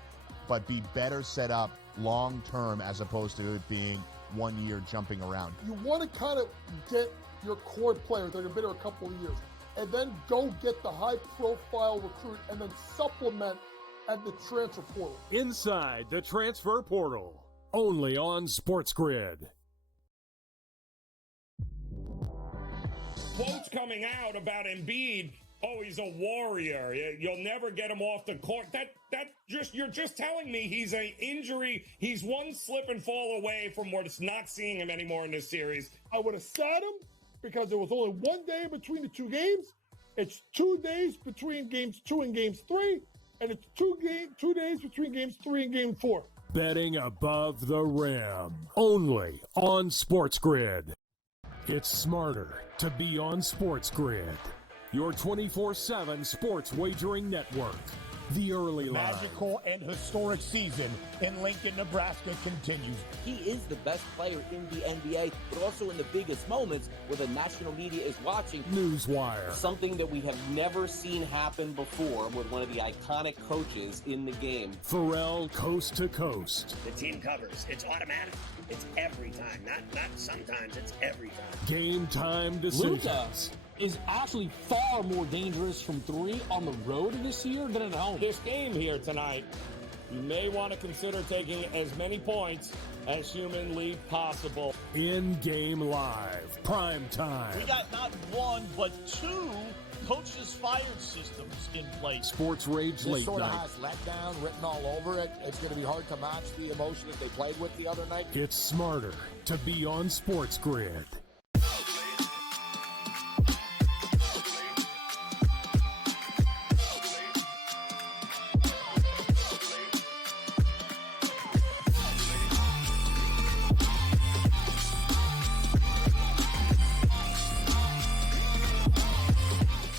but be better set up long-term as opposed to it being 1 year jumping around. You want to kind of get your core players that have been there a couple of years, and then go get the high-profile recruit and then supplement at the transfer portal. Inside the transfer portal, only on SportsGrid. Quotes coming out about Embiid, oh, he's a warrior. You'll never get him off the court. You're just telling me he's an injury. He's one slip and fall away from not seeing him anymore in this series. I would have sat him because there was only 1 day between the 2 games. It's 2 days between games 2 and games 3, and it's 2 days between games 3 and game 4. Betting above the rim, only on SportsGrid. It's smarter to be on SportsGrid, your 24/7 sports wagering network. The early line. Magical and historic season in Lincoln, Nebraska continues. He is the best player in the NBA, but also in the biggest moments where the national media is watching. Newswire. Something that we have never seen happen before with one of the iconic coaches in the game. Pharrell, coast to coast. The team covers. It's automatic. It's every time. Not sometimes. It's every time. Game time decisions. Luka is actually far more dangerous from 3 on the road this year than at home. This game here tonight, you may want to consider taking as many points as humanly possible. In-game live, prime time. We got not 1, but 2 coaches fired systems in place. Sports Rage This Late sort of Night. has letdown written all over it. It's going to be hard to match the emotion that they played with the other night. It's smarter to be on SportsGrid.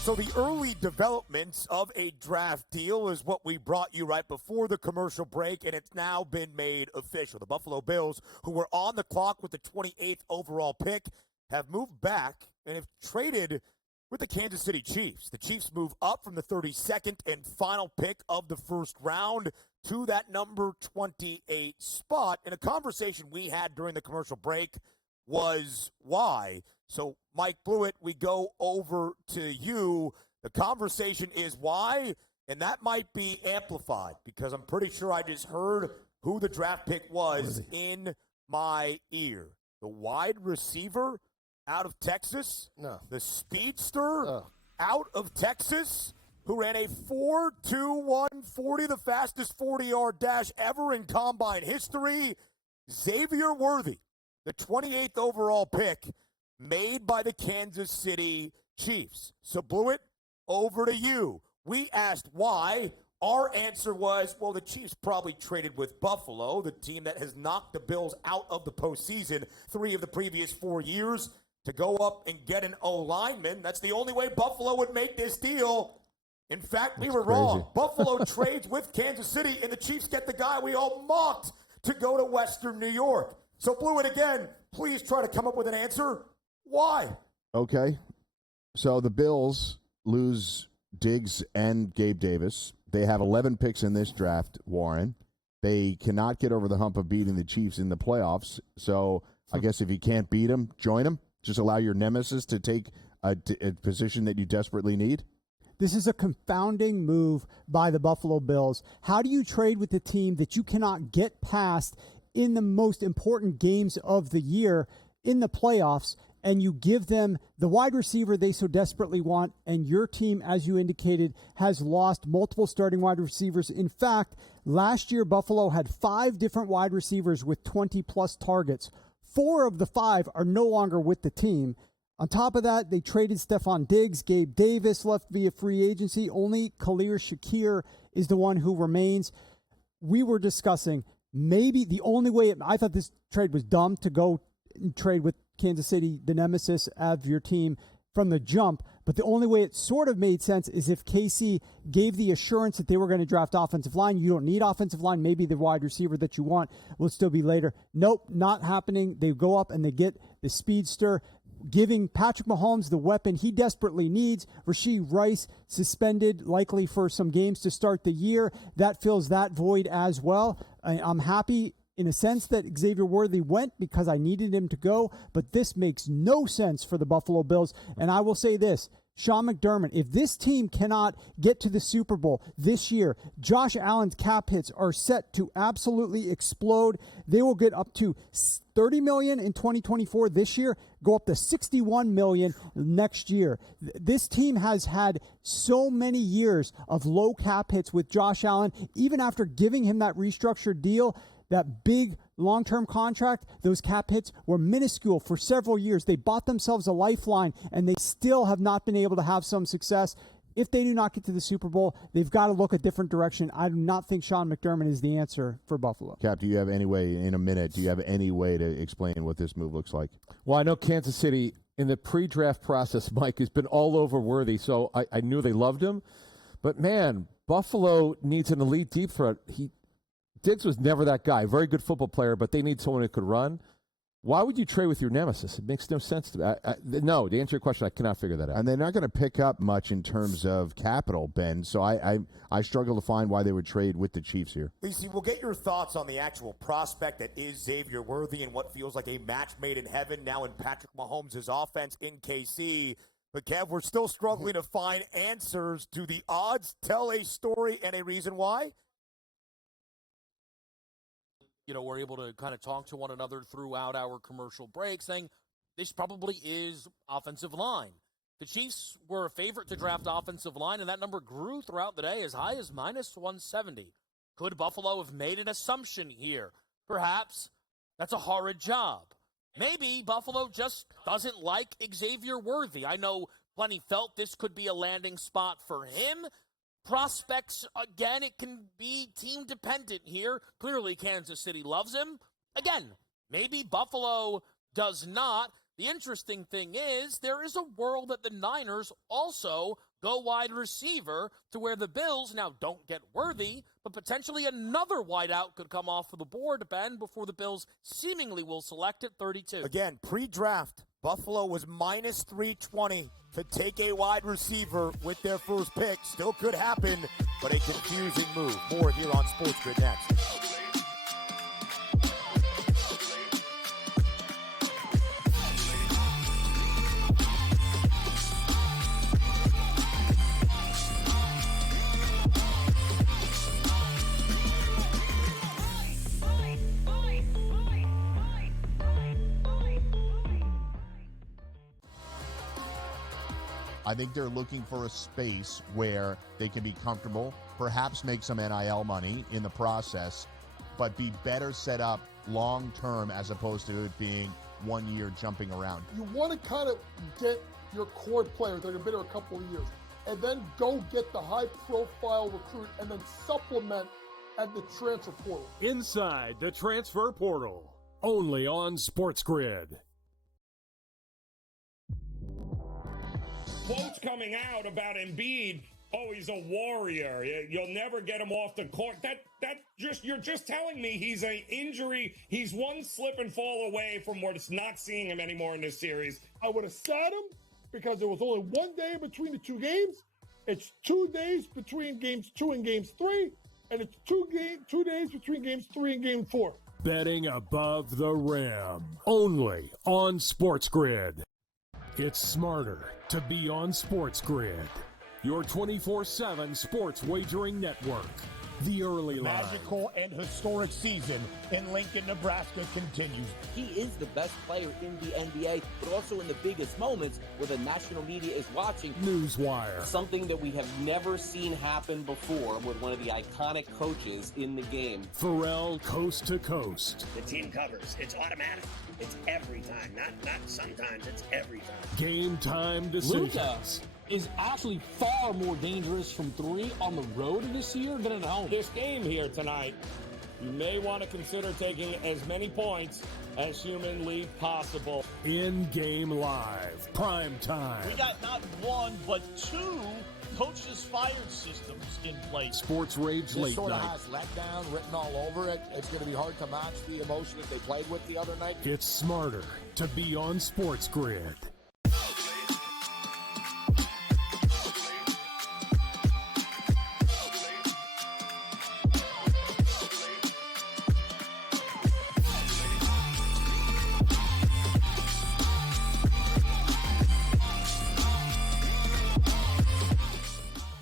So the early developments of a draft deal is what we brought you right before the commercial break, and it's now been made official. The Buffalo Bills, who were on the clock with the 28th overall pick, have moved back and have traded with the Kansas City Chiefs. The Chiefs move up from the 32nd and final pick of the first round to that number 28 spot. And a conversation we had during the commercial break was why. So, Mike Blewitt, we go over to you. The conversation is why, and that might be amplified because I'm pretty sure I just heard who the draft pick was in my ear. The wide receiver out of Texas, the speedster out of Texas, who ran a 4.21 40, the fastest 40-yard dash ever in combine history, Xavier Worthy, the 28th overall pick, made by the Kansas City Chiefs. So, Blewitt, over to you. We asked why. Our answer was, well, the Chiefs probably traded with Buffalo, the team that has knocked the Bills out of the postseason 3 of the previous 4 years, to go up and get an O-lineman. That's the only way Buffalo would make this deal. In fact, we were wrong. Buffalo trades with Kansas City, and the Chiefs get the guy we all mocked to go to Western New York. So, Blewitt, again, please try to come up with an answer. Why? Okay. So the Bills lose Diggs and Gabe Davis. They have 11 picks in this draft, Warren. They cannot get over the hump of beating the Chiefs in the playoffs. So I guess if you can't beat them, join them. Just allow your nemesis to take a position that you desperately need. This is a confounding move by the Buffalo Bills. How do you trade with the team that you cannot get past in the most important games of the year in the playoffs, and you give them the wide receiver they so desperately want, and your team, as you indicated, has lost multiple starting wide receivers. In fact, last year Buffalo had 5 different wide receivers with 20-plus targets. 4 of the 5 are no longer with the team. On top of that, they traded Stephon Diggs. Gabe Davis left via free agency. Only Khalil Shakir is the one who remains. We were discussing maybe the only way, I thought this trade was dumb to go and trade with Kansas City, the nemesis of your team, from the jump. But the only way it sort of made sense is if KC gave the assurance that they were going to draft offensive line. You don't need offensive line. Maybe the wide receiver that you want will still be later. Nope, not happening. They go up and they get the speedster, giving Patrick Mahomes the weapon he desperately needs. Rashee Rice suspended, likely for some games to start the year. That fills that void as well. I'm happy in a sense that Xavier Worthy went because I needed him to go, but this makes no sense for the Buffalo Bills. And I will say this, Sean McDermott, if this team cannot get to the Super Bowl this year, Josh Allen's cap hits are set to absolutely explode. They will get up to $30 million in 2024 this year, go up to $61 million next year. This team has had so many years of low cap hits with Josh Allen, even after giving him that restructured deal. That big long-term contract, those cap hits were minuscule for several years. They bought themselves a lifeline, and they still have not been able to have some success. If they do not get to the Super Bowl, they've got to look a different direction. I do not think Sean McDermott is the answer for Buffalo. Cap, do you have any way, in a minute, do you have any way to explain what this move looks like? Well, I know Kansas City, in the pre-draft process, Mike, has been all over Worthy, so I knew they loved him. But, man, Buffalo needs an elite deep threat. Diggs was never that guy. Very good football player, but they need someone who could run. Why would you trade with your nemesis? It makes no sense to me. No, to answer your question, I cannot figure that out. And they're not going to pick up much in terms of capital, Ben, so I struggle to find why they would trade with the Chiefs here. Lisi, we'll get your thoughts on the actual prospect that is Xavier Worthy and what feels like a match made in heaven now in Patrick Mahomes' offense in KC. But, Kev, we're still struggling to find answers. Do the odds tell a story and a reason why? We're able to kind of talk to one another throughout our commercial break, saying this probably is offensive line. The Chiefs were a favorite to draft offensive line, and that number grew throughout the day as high as minus 170. Could Buffalo have made an assumption here? Perhaps that's a horrid job. Maybe Buffalo just doesn't like Xavier Worthy. I know plenty felt this could be a landing spot for him. Prospects, again, it can be team-dependent here. Clearly, Kansas City loves him. Again, maybe Buffalo does not. The interesting thing is there is a world that the Niners also go wide receiver to where the Bills now don't get Worthy, but potentially another wideout could come off of the board, Ben, before the Bills seemingly will select at 32. Again, pre-draft, Buffalo was minus 320 to take a wide receiver with their first pick. Still could happen, but a confusing move. More here on SportsGrid next. I think they're looking for a space where they can be comfortable, perhaps make some NIL money in the process, but be better set up long term as opposed to it being 1 year jumping around. You want to kind of get your core players that have been there a couple of years, and then go get the high-profile recruit, and then supplement at the transfer portal. Inside the transfer portal, only on SportsGrid. Quotes coming out about Embiid, oh, he's a warrior. You'll never get him off the court. You're just telling me he's an injury. He's one slip and fall away from not seeing him anymore in this series. I would have sat him because there was only 1 day between the two games. It's 2 days between games 2 and games 3, and it's 2 days between games 3 and game 4. Betting above the rim, only on SportsGrid. It's smarter to be on SportsGrid, your 24/7 sports wagering network. The early line. Magical and historic season in Lincoln, Nebraska continues. He is the best player in the NBA, but also in the biggest moments where the national media is watching. Newswire. Something that we have never seen happen before with one of the iconic coaches in the game. Pharrell coast to coast. The team covers. It's automatic. It's every time. Not sometimes. It's every time. Game time decisions. Luka is actually far more dangerous from three on the road this year than at home. This game here tonight, you may want to consider taking as many points as humanly possible. In-game live, prime time. We got not one, but two coaches fired systems in place. Sports Rage This Late sort of Night. has letdown written all over it. It's going to be hard to match the emotion that they played with the other night. It's smarter to be on SportsGrid.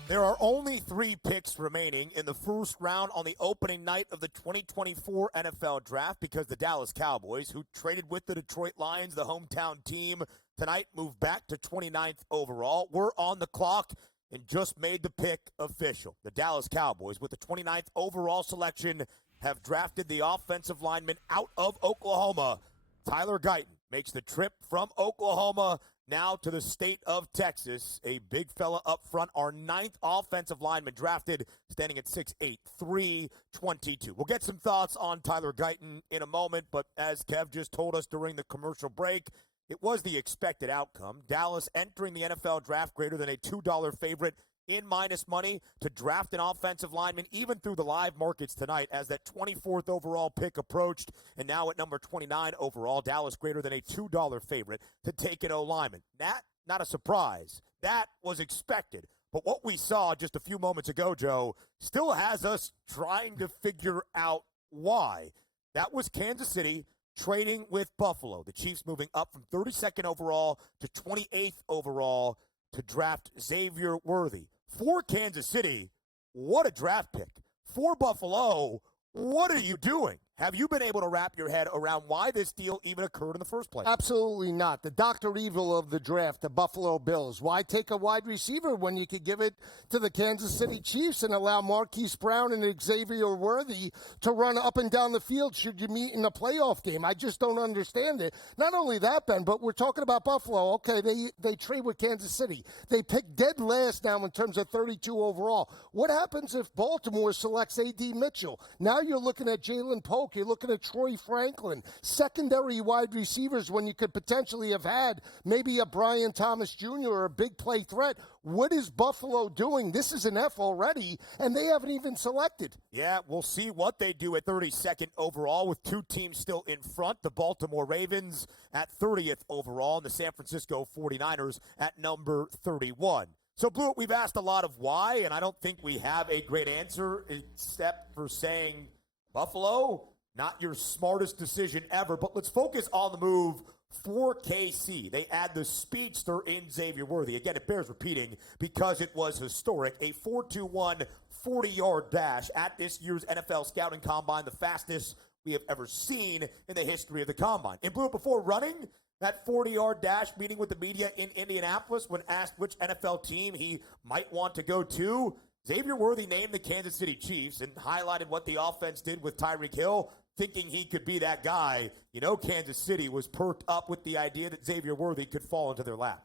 There are only 3 picks remaining in the first round on the opening night of the 2024 NFL Draft because the Dallas Cowboys, who traded with the Detroit Lions, the hometown team, tonight moved back to 29th overall. We're on the clock and just made the pick official. The Dallas Cowboys, with the 29th overall selection, have drafted the offensive lineman out of Oklahoma. Tyler Guyton makes the trip from Oklahoma now to the state of Texas. A big fella up front, our 9th offensive lineman drafted, standing at 6'8", 322. We'll get some thoughts on Tyler Guyton in a moment, but as Kev just told us during the commercial break, it was the expected outcome. Dallas entering the NFL draft greater than a $2 favorite in minus money to draft an offensive lineman, even through the live markets tonight, as that 24th overall pick approached. And now at number 29 overall, Dallas greater than a $2 favorite to take an O-lineman. That, not a surprise. That was expected. But what we saw just a few moments ago, Joe, still has us trying to figure out why. That was Kansas City trading with Buffalo. The Chiefs moving up from 32nd overall to 28th overall to draft Xavier Worthy. For Kansas City, what a draft pick. For Buffalo, what are you doing? Have you been able to wrap your head around why this deal even occurred in the first place? Absolutely not. The Dr. Evil of the draft, the Buffalo Bills. Why take a wide receiver when you could give it to the Kansas City Chiefs and allow Marquise Brown and Xavier Worthy to run up and down the field should you meet in a playoff game? I just don't understand it. Not only that, Ben, but we're talking about Buffalo. Okay, they trade with Kansas City. They pick dead last now in terms of 32 overall. What happens if Baltimore selects A.D. Mitchell? Now you're looking at Jalen Poe spoke. You're looking at Troy Franklin, secondary wide receivers when you could potentially have had maybe a Brian Thomas Jr. or a big play threat. What is Buffalo doing? This is an F already, and they haven't even selected. Yeah, we'll see what they do at 32nd overall with two teams still in front. The Baltimore Ravens at 30th overall and the San Francisco 49ers at number 31. So, Blewitt, we've asked a lot of why, and I don't think we have a great answer except for saying Buffalo, not your smartest decision ever. But let's focus on the move for KC. They add the speedster in Xavier Worthy. Again, it bears repeating because it was historic. A 4.21 40-yard dash at this year's NFL Scouting Combine, the fastest we have ever seen in the history of the Combine. And Blewitt, before running that 40-yard dash, meeting with the media in Indianapolis, when asked which NFL team he might want to go to, Xavier Worthy named the Kansas City Chiefs and highlighted what the offense did with Tyreek Hill, thinking he could be that guy. You know, Kansas City was perked up with the idea that Xavier Worthy could fall into their lap.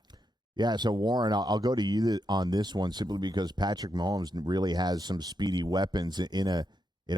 Yeah, so Warren, I'll go to you on this one simply because Patrick Mahomes really has some speedy weapons in a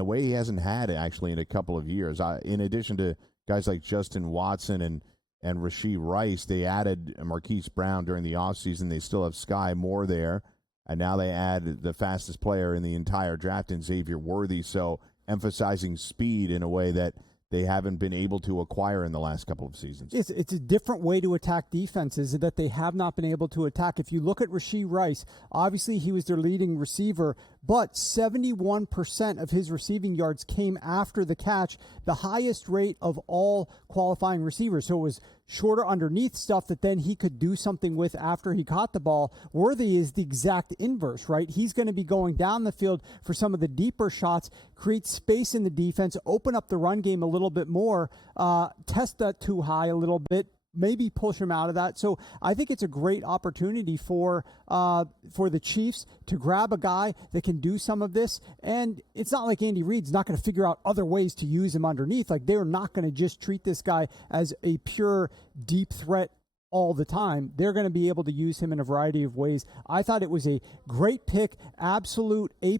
way he hasn't had actually in a couple of years. In addition to guys like Justin Watson and Rashee Rice, they added Marquise Brown during the offseason. They still have Sky Moore there, and now they add the fastest player in the entire draft in Xavier Worthy, so emphasizing speed in a way that they haven't been able to acquire in the last couple of seasons. It's a different way to attack defenses that they have not been able to attack. If you look at Rashee Rice, obviously he was their leading receiver, but 71% of his receiving yards came after the catch, the highest rate of all qualifying receivers. So it was shorter underneath stuff that then he could do something with after he caught the ball. Worthy is the exact inverse, right? He's going to be going down the field for some of the deeper shots, create space in the defense, open up the run game a little bit more, test that too high a little bit, maybe push him out of that. So I think it's a great opportunity for the Chiefs to grab a guy that can do some of this. And it's not like Andy Reid's not going to figure out other ways to use him underneath. Like, they're not going to just treat this guy as a pure deep threat all the time. They're going to be able to use him in a variety of ways. I thought it was a great pick, absolute A+.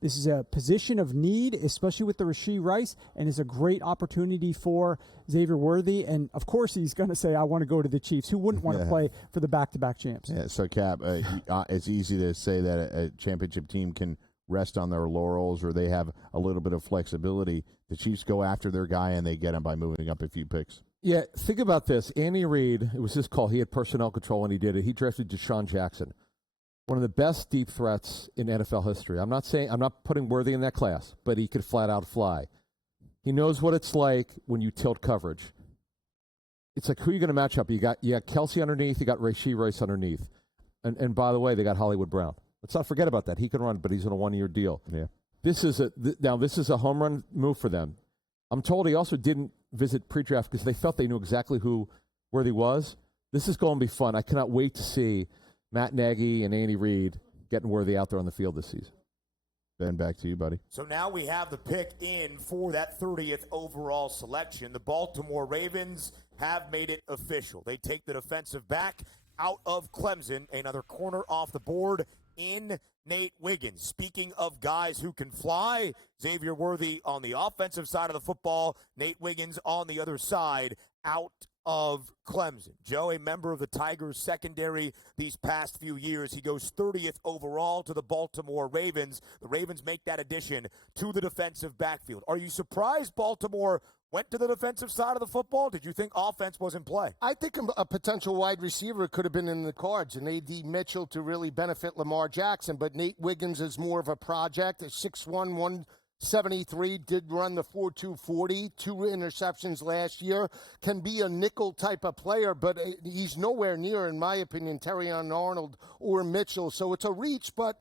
This is a position of need, especially with the Rashee Rice, and it's a great opportunity for Xavier Worthy. And, of course, he's going to say, I want to go to the Chiefs. Who wouldn't want to play for the back-to-back champs? Yeah, so, Cap, it's easy to say that a championship team can rest on their laurels or they have a little bit of flexibility. The Chiefs go after their guy, and they get him by moving up a few picks. Yeah, think about this. Andy Reid, it was his call. He had personnel control when he did it. He drafted Deshaun Jackson, one of the best deep threats in NFL history. I'm not putting Worthy in that class, but he could flat out fly. He knows what it's like when you tilt coverage. It's like, who are you going to match up? You got Kelsey underneath, you got Rashee Rice underneath. And by the way, they got Hollywood Brown. Let's not forget about that. He can run, but he's on a one-year deal. Yeah. This is a home run move for them. I'm told he also didn't visit pre-draft because they felt they knew exactly who Worthy was. This is going to be fun. I cannot wait to see Matt Nagy and Andy Reid getting Worthy out there on the field this season. Ben, back to you, buddy. So now we have the pick in for that 30th overall selection. The Baltimore Ravens have made it official. They take the defensive back out of Clemson, another corner off the board in Nate Wiggins. Speaking of guys who can fly, Xavier Worthy on the offensive side of the football, Nate Wiggins on the other side out of Clemson. Joe, a member of the Tigers secondary these past few years, he goes 30th overall to the Baltimore Ravens. The Ravens make that addition to the defensive backfield. Are you surprised Baltimore went to the defensive side of the football? Did you think offense was in play? I think a potential wide receiver could have been in the cards, and A.D. Mitchell to really benefit Lamar Jackson, but Nate Wiggins is more of a project, a 6'1", 173, did run the 4.2 40, 2 interceptions last year, can be a nickel type of player, but he's nowhere near, in my opinion, Terrion Arnold or Mitchell. So it's a reach, but,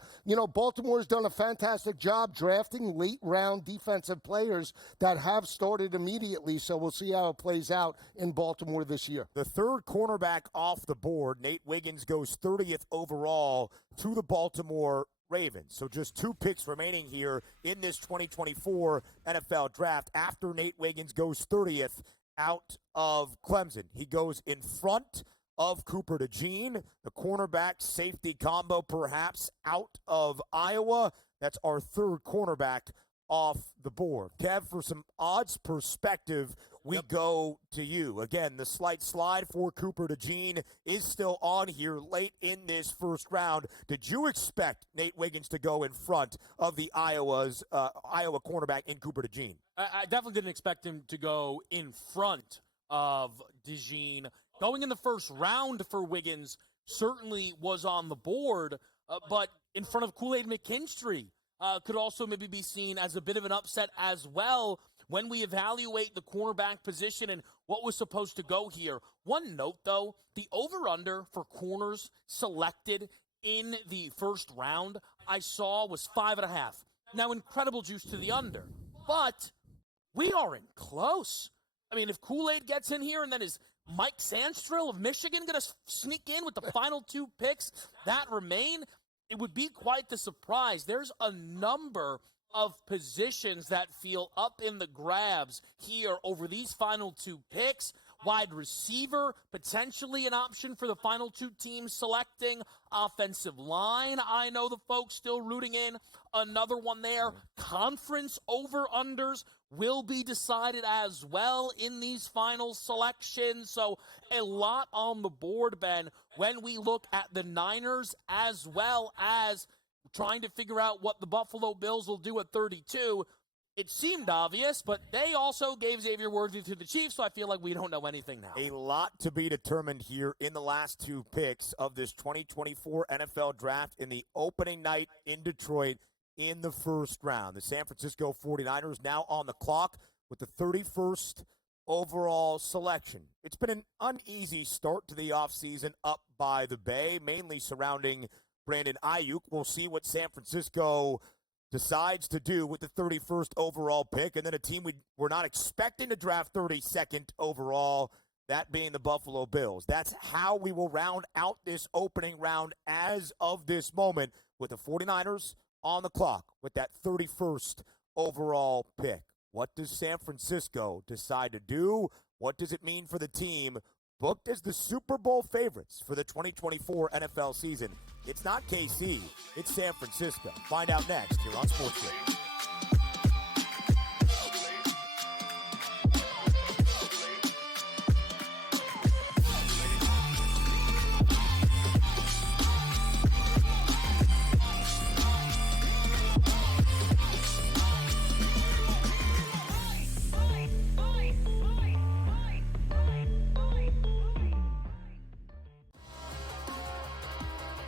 Baltimore's done a fantastic job drafting late-round defensive players that have started immediately, so we'll see how it plays out in Baltimore this year. The third cornerback off the board, Nate Wiggins, goes 30th overall to the Baltimore Ravens. So just 2 picks remaining here in this 2024 NFL draft after Nate Wiggins goes 30th out of Clemson. He goes in front of Cooper DeJean, the cornerback safety combo perhaps out of Iowa. That's our third cornerback off the board. Kev, for some odds perspective, we go to you. Again, the slight slide for Cooper DeJean is still on here late in this first round. Did you expect Nate Wiggins to go in front of the Iowa cornerback in Cooper DeJean? I definitely didn't expect him to go in front of DeJean. Going in the first round for Wiggins certainly was on the board, but in front of Kool-Aid McKinstry could also maybe be seen as a bit of an upset as well when we evaluate the cornerback position and what was supposed to go here. One note, though, the over-under for corners selected in the first round I saw was 5.5. Now, incredible juice to the under, but we aren't close. I mean, if Kool-Aid gets in here and then is Mike Sandstrill of Michigan going to sneak in with the final 2 picks that remain, it would be quite the surprise. There's a number of positions that feel up in the grabs here over these final 2 picks. Wide receiver, potentially an option for the final 2 teams selecting. Offensive line, I know the folks still rooting in. Another one there. Conference over-unders will be decided as well in these final selections. So a lot on the board, Ben, when we look at the Niners as well as trying to figure out what the Buffalo Bills will do at 32. It seemed obvious, but they also gave Xavier Worthy to the Chiefs, so I feel like we don't know anything now. A lot to be determined here in the last 2 picks of this 2024 NFL Draft in the opening night in Detroit in the first round. The San Francisco 49ers now on the clock with the 31st overall selection. It's been an uneasy start to the offseason up by the Bay, mainly surrounding Brandon Ayuk. We'll see what San Francisco decides to do with the 31st overall pick, and then a team we're not expecting to draft 32nd overall, that being the Buffalo Bills. That's how we will round out this opening round as of this moment, with the 49ers on the clock with that 31st overall pick. What does San Francisco decide to do? What does it mean for the team booked as the Super Bowl favorites for the 2024 NFL season? It's not KC, it's San Francisco. Find out next here on SportsGrid.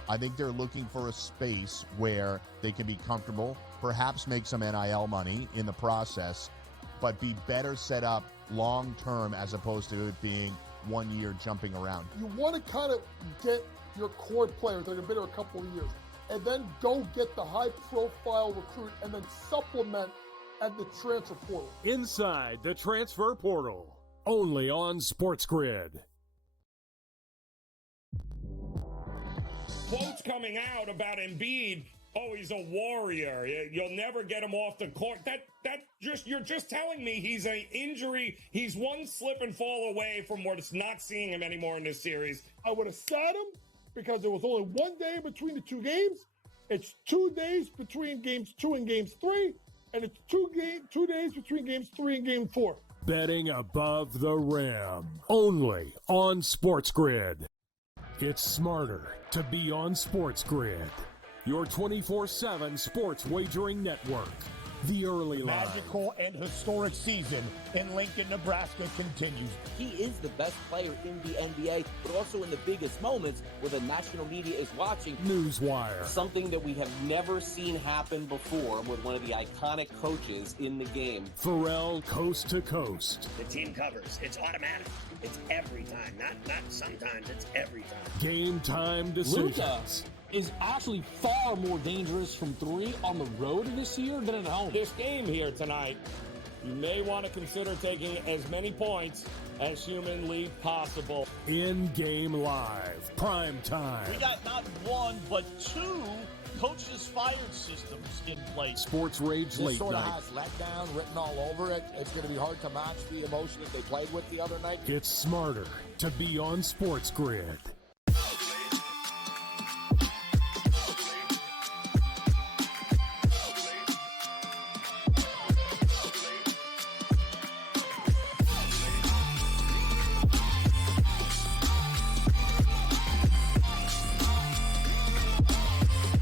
I think they're looking for a space where they can be comfortable, perhaps make some NIL money in the process, but be better set up long-term as opposed to it being 1 year jumping around. You want to kind of get your core players that have been there a couple of years, and then go get the high-profile recruit and then supplement at the transfer portal. Inside the transfer portal, only on SportsGrid. Quotes coming out about Embiid, oh, he's a warrior. You'll never get him off the court. You're just telling me he's an injury. He's one slip and fall away from not seeing him anymore in this series. I would have sat him because there was only 1 day between the 2 games. It's 2 days between games 2 and games 3, and it's 2 days between games 3 and game 4. Betting above the rim, only on SportsGrid. It's smarter to be on SportsGrid, your 24/7 sports wagering network. The early line. Magical and historic season in Lincoln, Nebraska continues. He is the best player in the NBA, but also in the biggest moments where the national media is watching. Newswire. Something that we have never seen happen before with one of the iconic coaches in the game. Pharrell, coast to coast. The team covers. It's automatic. It's every time. Not sometimes. It's every time. Game time decisions. Luka is actually far more dangerous from 3 on the road this year than at home. This game here tonight, you may want to consider taking as many points as humanly possible. In-game live, prime time. We got not 1, but 2 coaches fired systems in place. Sports Rage This Late sort of Night. has letdown written all over it. It's going to be hard to match the emotion that they played with the other night. It's smarter to be on SportsGrid.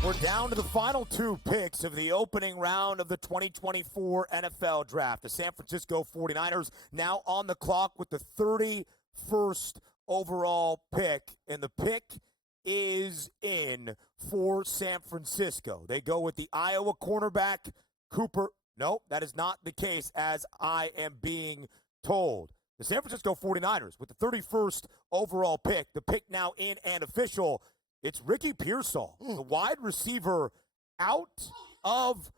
We're down to the final two picks of the opening round of the 2024 NFL Draft. The San Francisco 49ers now on the clock with the 31st overall pick, and the pick is in for San Francisco. They go with the Iowa cornerback, Cooper. No, that is not the case, as I am being told. The San Francisco 49ers with the 31st overall pick, the pick now in and official. It's Ricky Pearsall, the wide receiver out of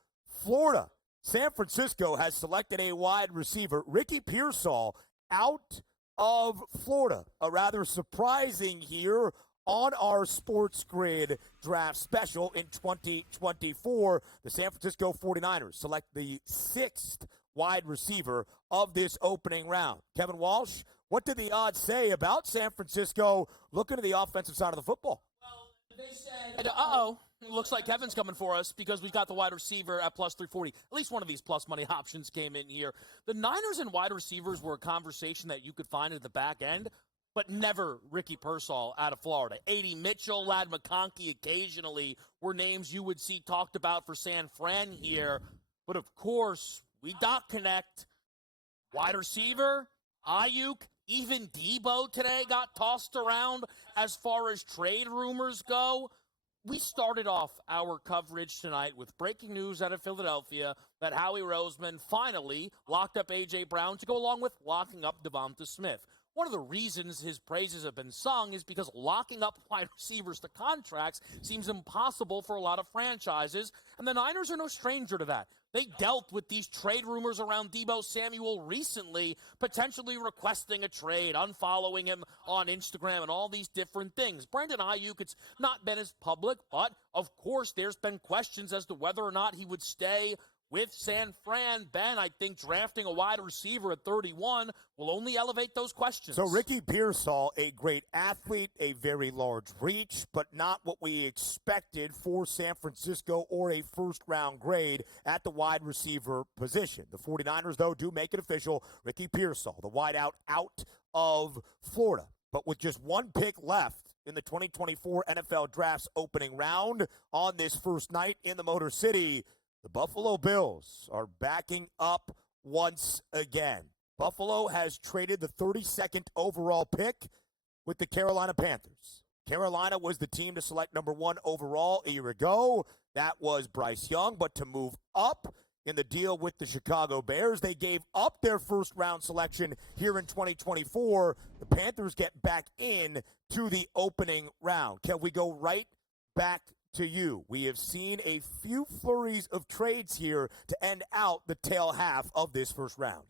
Florida. San Francisco has selected a wide receiver, Ricky Pearsall, out of Florida. A rather surprising here on our SportsGrid draft special in 2024. The San Francisco 49ers select the 6th wide receiver of this opening round. Kevin Walsh, what did the odds say about San Francisco looking to the offensive side of the football? Looks like Kevin's coming for us because we've got the wide receiver at plus 340. At least one of these plus money options came in here. The Niners and wide receivers were a conversation that you could find at the back end, but never Ricky Pearsall out of Florida. A.D. Mitchell, Lad McConkey occasionally were names you would see talked about for San Fran here. But, of course, we dot connect. Wide receiver, Ayuk, even Debo today got tossed around as far as trade rumors go. We started off our coverage tonight with breaking news out of Philadelphia that Howie Roseman finally locked up A.J. Brown to go along with locking up Devonta Smith. One of the reasons his praises have been sung is because locking up wide receivers to contracts seems impossible for a lot of franchises, and the Niners are no stranger to that. They dealt with these trade rumors around Deebo Samuel recently, potentially requesting a trade, unfollowing him on Instagram, and all these different things. Brandon Ayuk, it's not been as public, but of course there's been questions as to whether or not he would stay with San Fran. Ben, I think drafting a wide receiver at 31 will only elevate those questions. So Ricky Pearsall, a great athlete, a very large reach, but not what we expected for San Francisco or a first-round grade at the wide receiver position. The 49ers, though, do make it official. Ricky Pearsall, the wideout out of Florida. But with just one pick left in the 2024 NFL Draft's opening round on this first night in the Motor City, the Buffalo Bills are backing up once again. Buffalo has traded the 32nd overall pick with the Carolina Panthers. Carolina was the team to select number 1 overall a year ago. That was Bryce Young. But to move up in the deal with the Chicago Bears, they gave up their first-round selection here in 2024. The Panthers get back in to the opening round. Can we go right back to you? We have seen a few flurries of trades here to end out the tail half of this first round.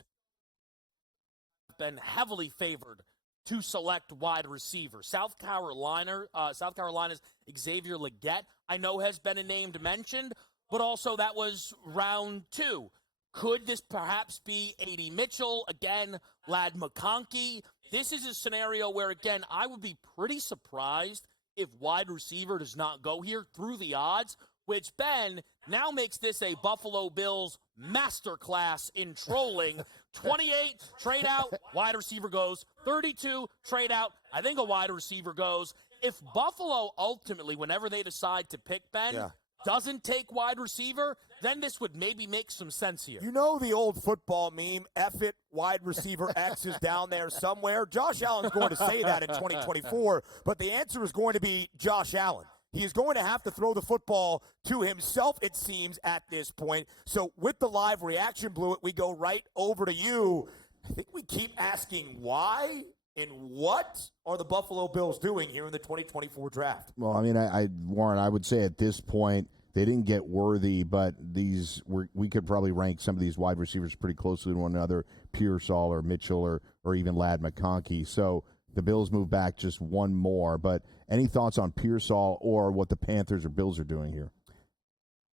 Been heavily favored to select wide receiver. South Carolina's Xavier Legette, I know, has been a name mentioned, but also that was round 2. Could this perhaps be A.D. Mitchell? Again, Lad McConkey. This is a scenario where, again, I would be pretty surprised if wide receiver does not go here through the odds, which, Ben, now makes this a Buffalo Bills masterclass in trolling. 28, trade out, wide receiver goes. 32, trade out, I think a wide receiver goes. If Buffalo ultimately, whenever they decide to pick, Ben, doesn't take wide receiver, then this would maybe make some sense here. You know the old football meme, F it, wide receiver X is down there somewhere? Josh Allen's going to say that in 2024, but the answer is going to be Josh Allen. He is going to have to throw the football to himself, it seems, at this point. So with the live reaction, Blewitt, we go right over to you. I think we keep asking why and what are the Buffalo Bills doing here in the 2024 draft? Well, I mean, Warren, I would say at this point, they didn't get worthy, but we could probably rank some of these wide receivers pretty closely to one another, Pearsall or Mitchell or even Lad McConkey. So the Bills move back just one more. But any thoughts on Pearsall or what the Panthers or Bills are doing here?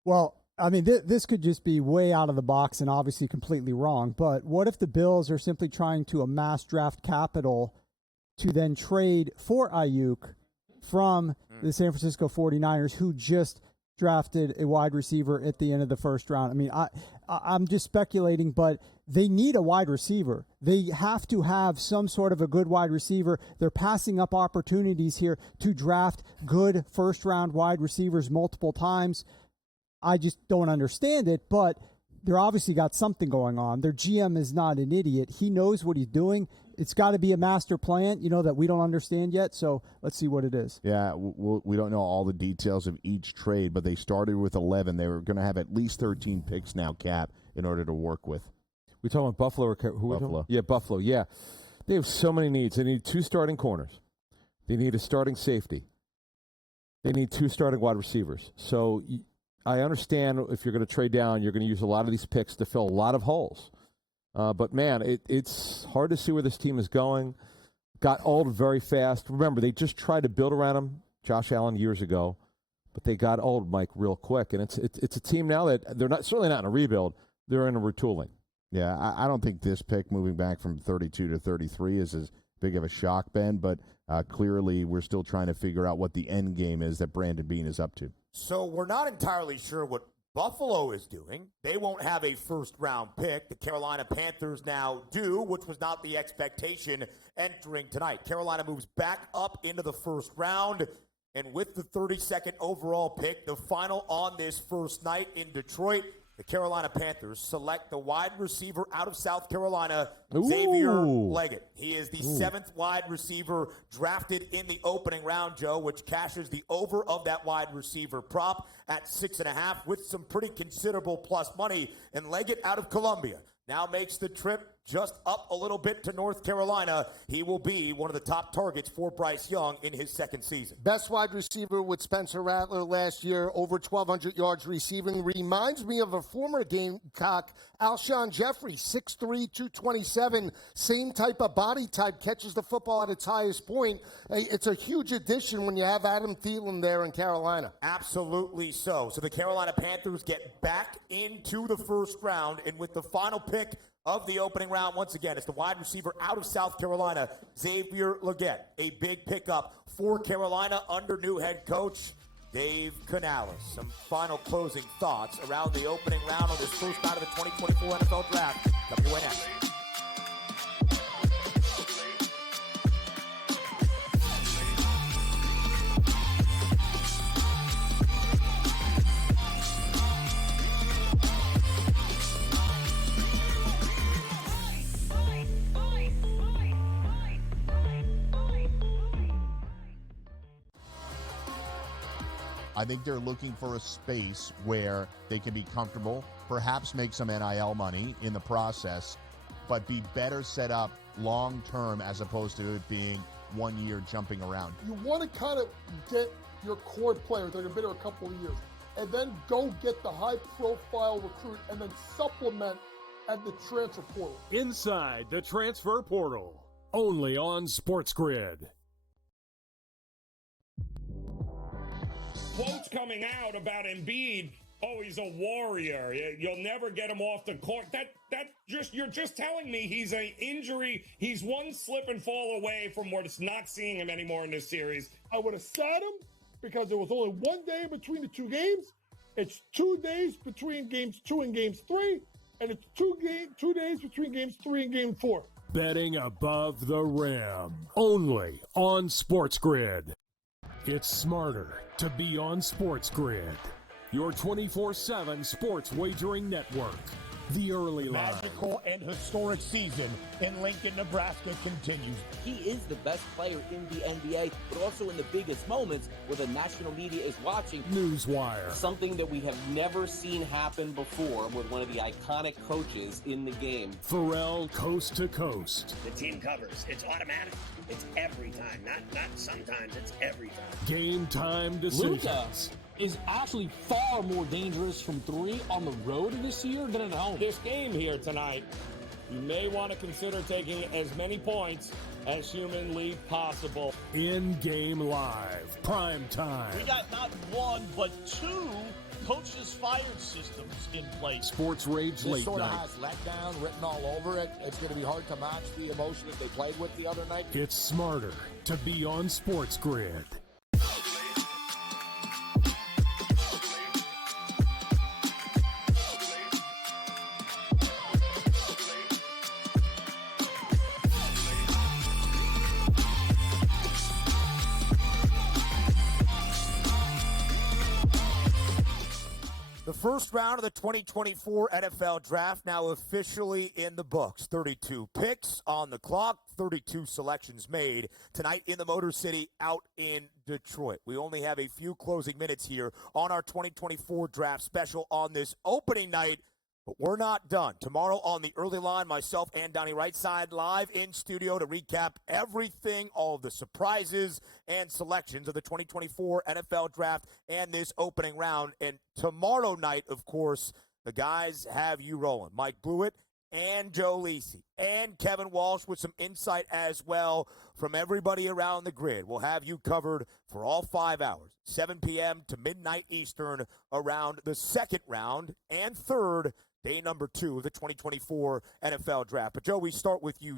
Well, I mean, this could just be way out of the box and obviously completely wrong. But what if the Bills are simply trying to amass draft capital to then trade for Ayuk from the San Francisco 49ers, who just drafted a wide receiver at the end of the first round. I mean, I'm just speculating, but they need a wide receiver. They have to have some sort of a good wide receiver. They're passing up opportunities here to draft good first-round wide receivers multiple times. I just don't understand it, but they're obviously got something going on. Their GM is not an idiot. He knows what he's doing. It's got to be a master plan, that we don't understand yet. So let's see what it is. Yeah, we don't know all the details of each trade, but they started with 11. They were going to have at least 13 picks now, Cap, in order to work with. We talking about Buffalo or who? Buffalo. Yeah, Buffalo. Yeah, they have so many needs. They need 2 starting corners. They need a starting safety. They need 2 starting wide receivers. So I understand if you're going to trade down, you're going to use a lot of these picks to fill a lot of holes. But, man, it's hard to see where this team is going. Got old very fast. Remember, they just tried to build around him, Josh Allen, years ago. But they got old, Mike, real quick. And it's a team now that they're certainly not in a rebuild. They're in a retooling. Yeah, I don't think this pick moving back from 32 to 33 is as big of a shock, Ben. But clearly we're still trying to figure out what the end game is that Brandon Beane is up to. So we're not entirely sure what Buffalo is doing. They won't have a first-round pick. The Carolina Panthers now do, which was not the expectation entering tonight. Carolina moves back up into the first round, and with the 32nd overall pick, the final on this first night in Detroit, the Carolina Panthers select the wide receiver out of South Carolina, Xavier Leggett. He is the 7th wide receiver drafted in the opening round, Joe, which cashes the over of that wide receiver prop at 6.5 with some pretty considerable plus money. And Leggett out of Columbia now makes the trip just up a little bit to North Carolina. He will be one of the top targets for Bryce Young in his second season. Best wide receiver with Spencer Rattler last year, over 1,200 yards receiving. Reminds me of a former Gamecock, Alshon Jeffrey, 6'3", 227. Same type of body type, catches the football at its highest point. It's a huge addition when you have Adam Thielen there in Carolina. Absolutely so. So the Carolina Panthers get back into the first round, and with the final pick of the opening round, once again, it's the wide receiver out of South Carolina, Xavier Leggett. A big pickup for Carolina under new head coach Dave Canales. Some final closing thoughts around the opening round on this first night of the 2024 NFL Draft. WNS. I think they're looking for a space where they can be comfortable, perhaps make some NIL money in the process, but be better set up long-term as opposed to it being 1 year jumping around. You want to kind of get your core players that have been there a couple of years, and then go get the high-profile recruit and then supplement at the transfer portal. Inside the transfer portal, only on SportsGrid. Quotes coming out about Embiid. Oh, he's a warrior. You'll never get him off the court. You're just telling me he's an injury. He's one slip and fall away from not seeing him anymore in this series. I would have sat him because there was only 1 day between the 2 games. It's 2 days between games 2 and games 3, and it's 2 days between games 3 and game 4. Betting above the rim, only on SportsGrid. It's smarter to be on SportsGrid, your 24/7 sports wagering network. The early line. Magical and historic season in Lincoln, Nebraska continues. He is the best player in the NBA, but also in the biggest moments where the national media is watching. Newswire. Something that we have never seen happen before with one of the iconic coaches in the game. Pharrell, coast to coast. The team covers. It's automatic. It's every time. Not sometimes. It's every time. Game time decisions. Luka is actually far more dangerous from 3 on the road this year than at home. This game here tonight, you may want to consider taking as many points as humanly possible. In-game live, prime time. We got not 1, but 2 coaches fired systems in place. Sports Rage This late sort night. of has letdown written all over it. It's going to be hard to match the emotion that they played with the other night. It's smarter to be on SportsGrid. The first round of the 2024 NFL Draft now officially in the books. 32 picks on the clock, 32 selections made tonight in the Motor City out in Detroit. We only have a few closing minutes here on our 2024 Draft special on this opening night, but we're not done. Tomorrow on the early line, myself and Donnie Rightside live in studio to recap everything, all of the surprises and selections of the 2024 NFL Draft and this opening round. And tomorrow night, of course, the guys have you rolling. Mike Blewitt and Joe Lisi and Kevin Walsh with some insight as well from everybody around the grid. We'll have you covered for all 5 hours, 7 p.m. to midnight Eastern, around the second round and third, day number 2 of the 2024 NFL Draft. But, Joe, we start with you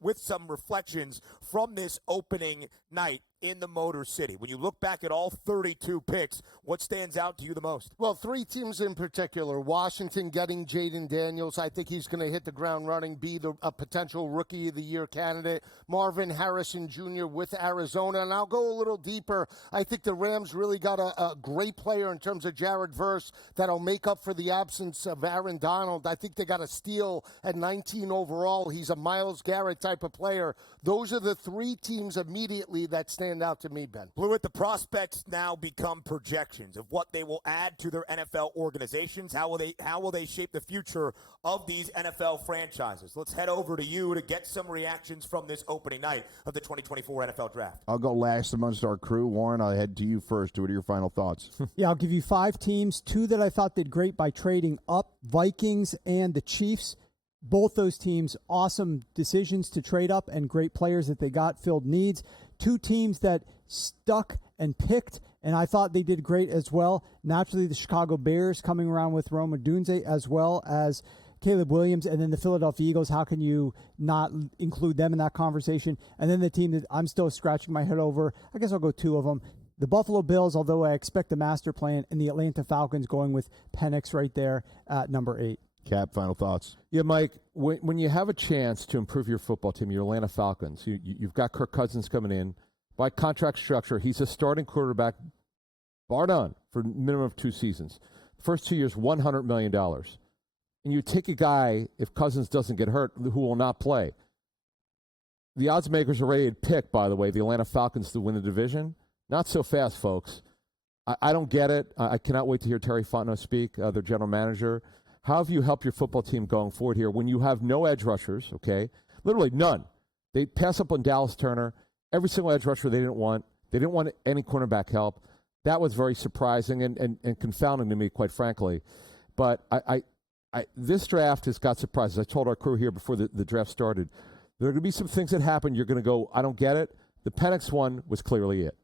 with some reflections from this opening night in the Motor City. When you look back at all 32 picks, what stands out to you the most? Well, 3 teams in particular. Washington getting Jaden Daniels. I think he's going to hit the ground running, be a potential Rookie of the Year candidate. Marvin Harrison Jr. with Arizona. And I'll go a little deeper. I think the Rams really got a great player in terms of Jared Verse that'll make up for the absence of Aaron Donald. I think they got a steal at 19 overall. He's a Myles Garrett type of player. Those are the 3 teams immediately that stand out to me, Ben. Blewitt, the prospects now become projections of what they will add to their NFL organizations. How will they shape the future of these NFL franchises? Let's head over to you to get some reactions from this opening night of the 2024 NFL Draft. I'll go last amongst our crew. Warren, I'll head to you first. What are your final thoughts? Yeah, I'll give you 5 teams. 2 that I thought did great by trading up, Vikings and the Chiefs. Both those teams, awesome decisions to trade up and great players that they got, filled needs. 2 teams that stuck and picked, and I thought they did great as well. Naturally, the Chicago Bears coming around with Rome Odunze, as well as Caleb Williams, and then the Philadelphia Eagles. How can you not include them in that conversation? And then the team that I'm still scratching my head over, I guess I'll go 2 of them. The Buffalo Bills, although I expect a master plan, and the Atlanta Falcons going with Penix right there at number 8. Cap, final thoughts. Yeah, Mike, when you have a chance to improve your football team, your Atlanta Falcons, you've got Kirk Cousins coming in. By contract structure, he's a starting quarterback, bar none, for a minimum of 2 seasons. The first 2 years, $100 million. And you take a guy, if Cousins doesn't get hurt, who will not play. The odds makers are ready to pick, by the way, the Atlanta Falcons to win the division. Not so fast, folks. I don't get it. I cannot wait to hear Terry Fontenot speak, their general manager. How have you helped your football team going forward here when you have no edge rushers, okay? Literally none. They pass up on Dallas Turner. Every single edge rusher they didn't want. They didn't want any cornerback help. That was very surprising and confounding to me, quite frankly. But this draft has got surprises. I told our crew here before the draft started, there are going to be some things that happen. You're going to go, I don't get it. The Penix one was clearly it.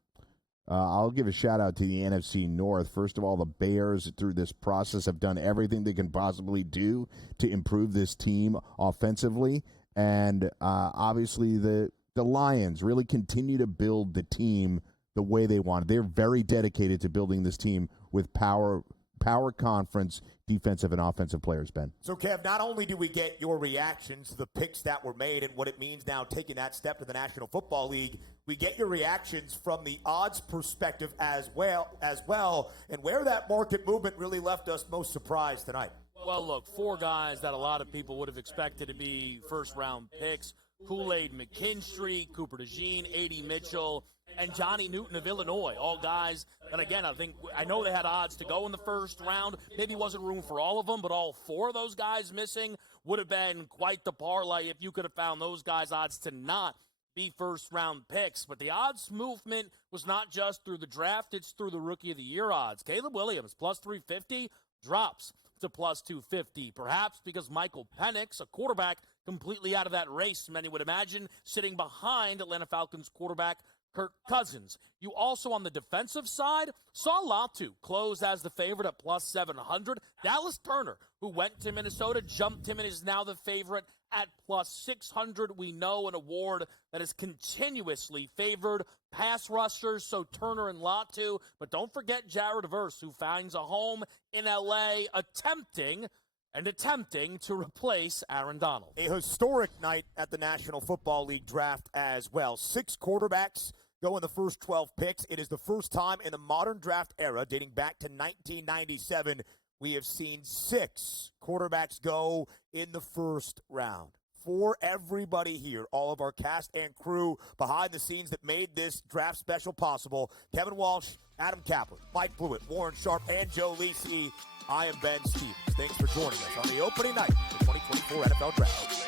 I'll give a shout-out to the NFC North. First of all, the Bears, through this process, have done everything they can possibly do to improve this team offensively. And obviously the Lions really continue to build the team the way they want. They're very dedicated to building this team with power conference defensive and offensive players, Ben. So, Kev, not only do we get your reactions to the picks that were made and what it means now taking that step to the National Football League, we get your reactions from the odds perspective as well, and where that market movement really left us most surprised tonight. Well, look, 4 guys that a lot of people would have expected to be first-round picks: Kool-Aid McKinstry, Cooper DeJean, A.D. Mitchell, and Johnny Newton of Illinois. All guys that, again, I know they had odds to go in the first round. Maybe wasn't room for all of them, but all 4 of those guys missing would have been quite the parlay if you could have found those guys' odds to not be first-round picks. But the odds movement was not just through the draft, it's through the Rookie of the Year odds. Caleb Williams, plus 350, drops to plus 250, perhaps because Michael Penix, a quarterback, completely out of that race, many would imagine, sitting behind Atlanta Falcons quarterback Kirk Cousins. You also, on the defensive side, saw Latu close as the favorite at plus 700. Dallas Turner, who went to Minnesota, jumped him and is now the favorite at plus 600. We know an award that is continuously favored pass rushers, so Turner and Latu. But don't forget Jared Verse, who finds a home in L.A., attempting to replace Aaron Donald. A historic night at the National Football League draft as well. 6 quarterbacks go in the first 12 picks. It is the first time in the modern draft era, dating back to 1997, we have seen 6 quarterbacks go in the first round. For everybody here, all of our cast and crew behind the scenes that made this draft special possible, Kevin Walsh, Adam Kaplan, Mike Blewitt, Warren Sharp, and Joe Lisi, I am Ben Stevens. Thanks for joining us on the opening night of the 2024 NFL Draft.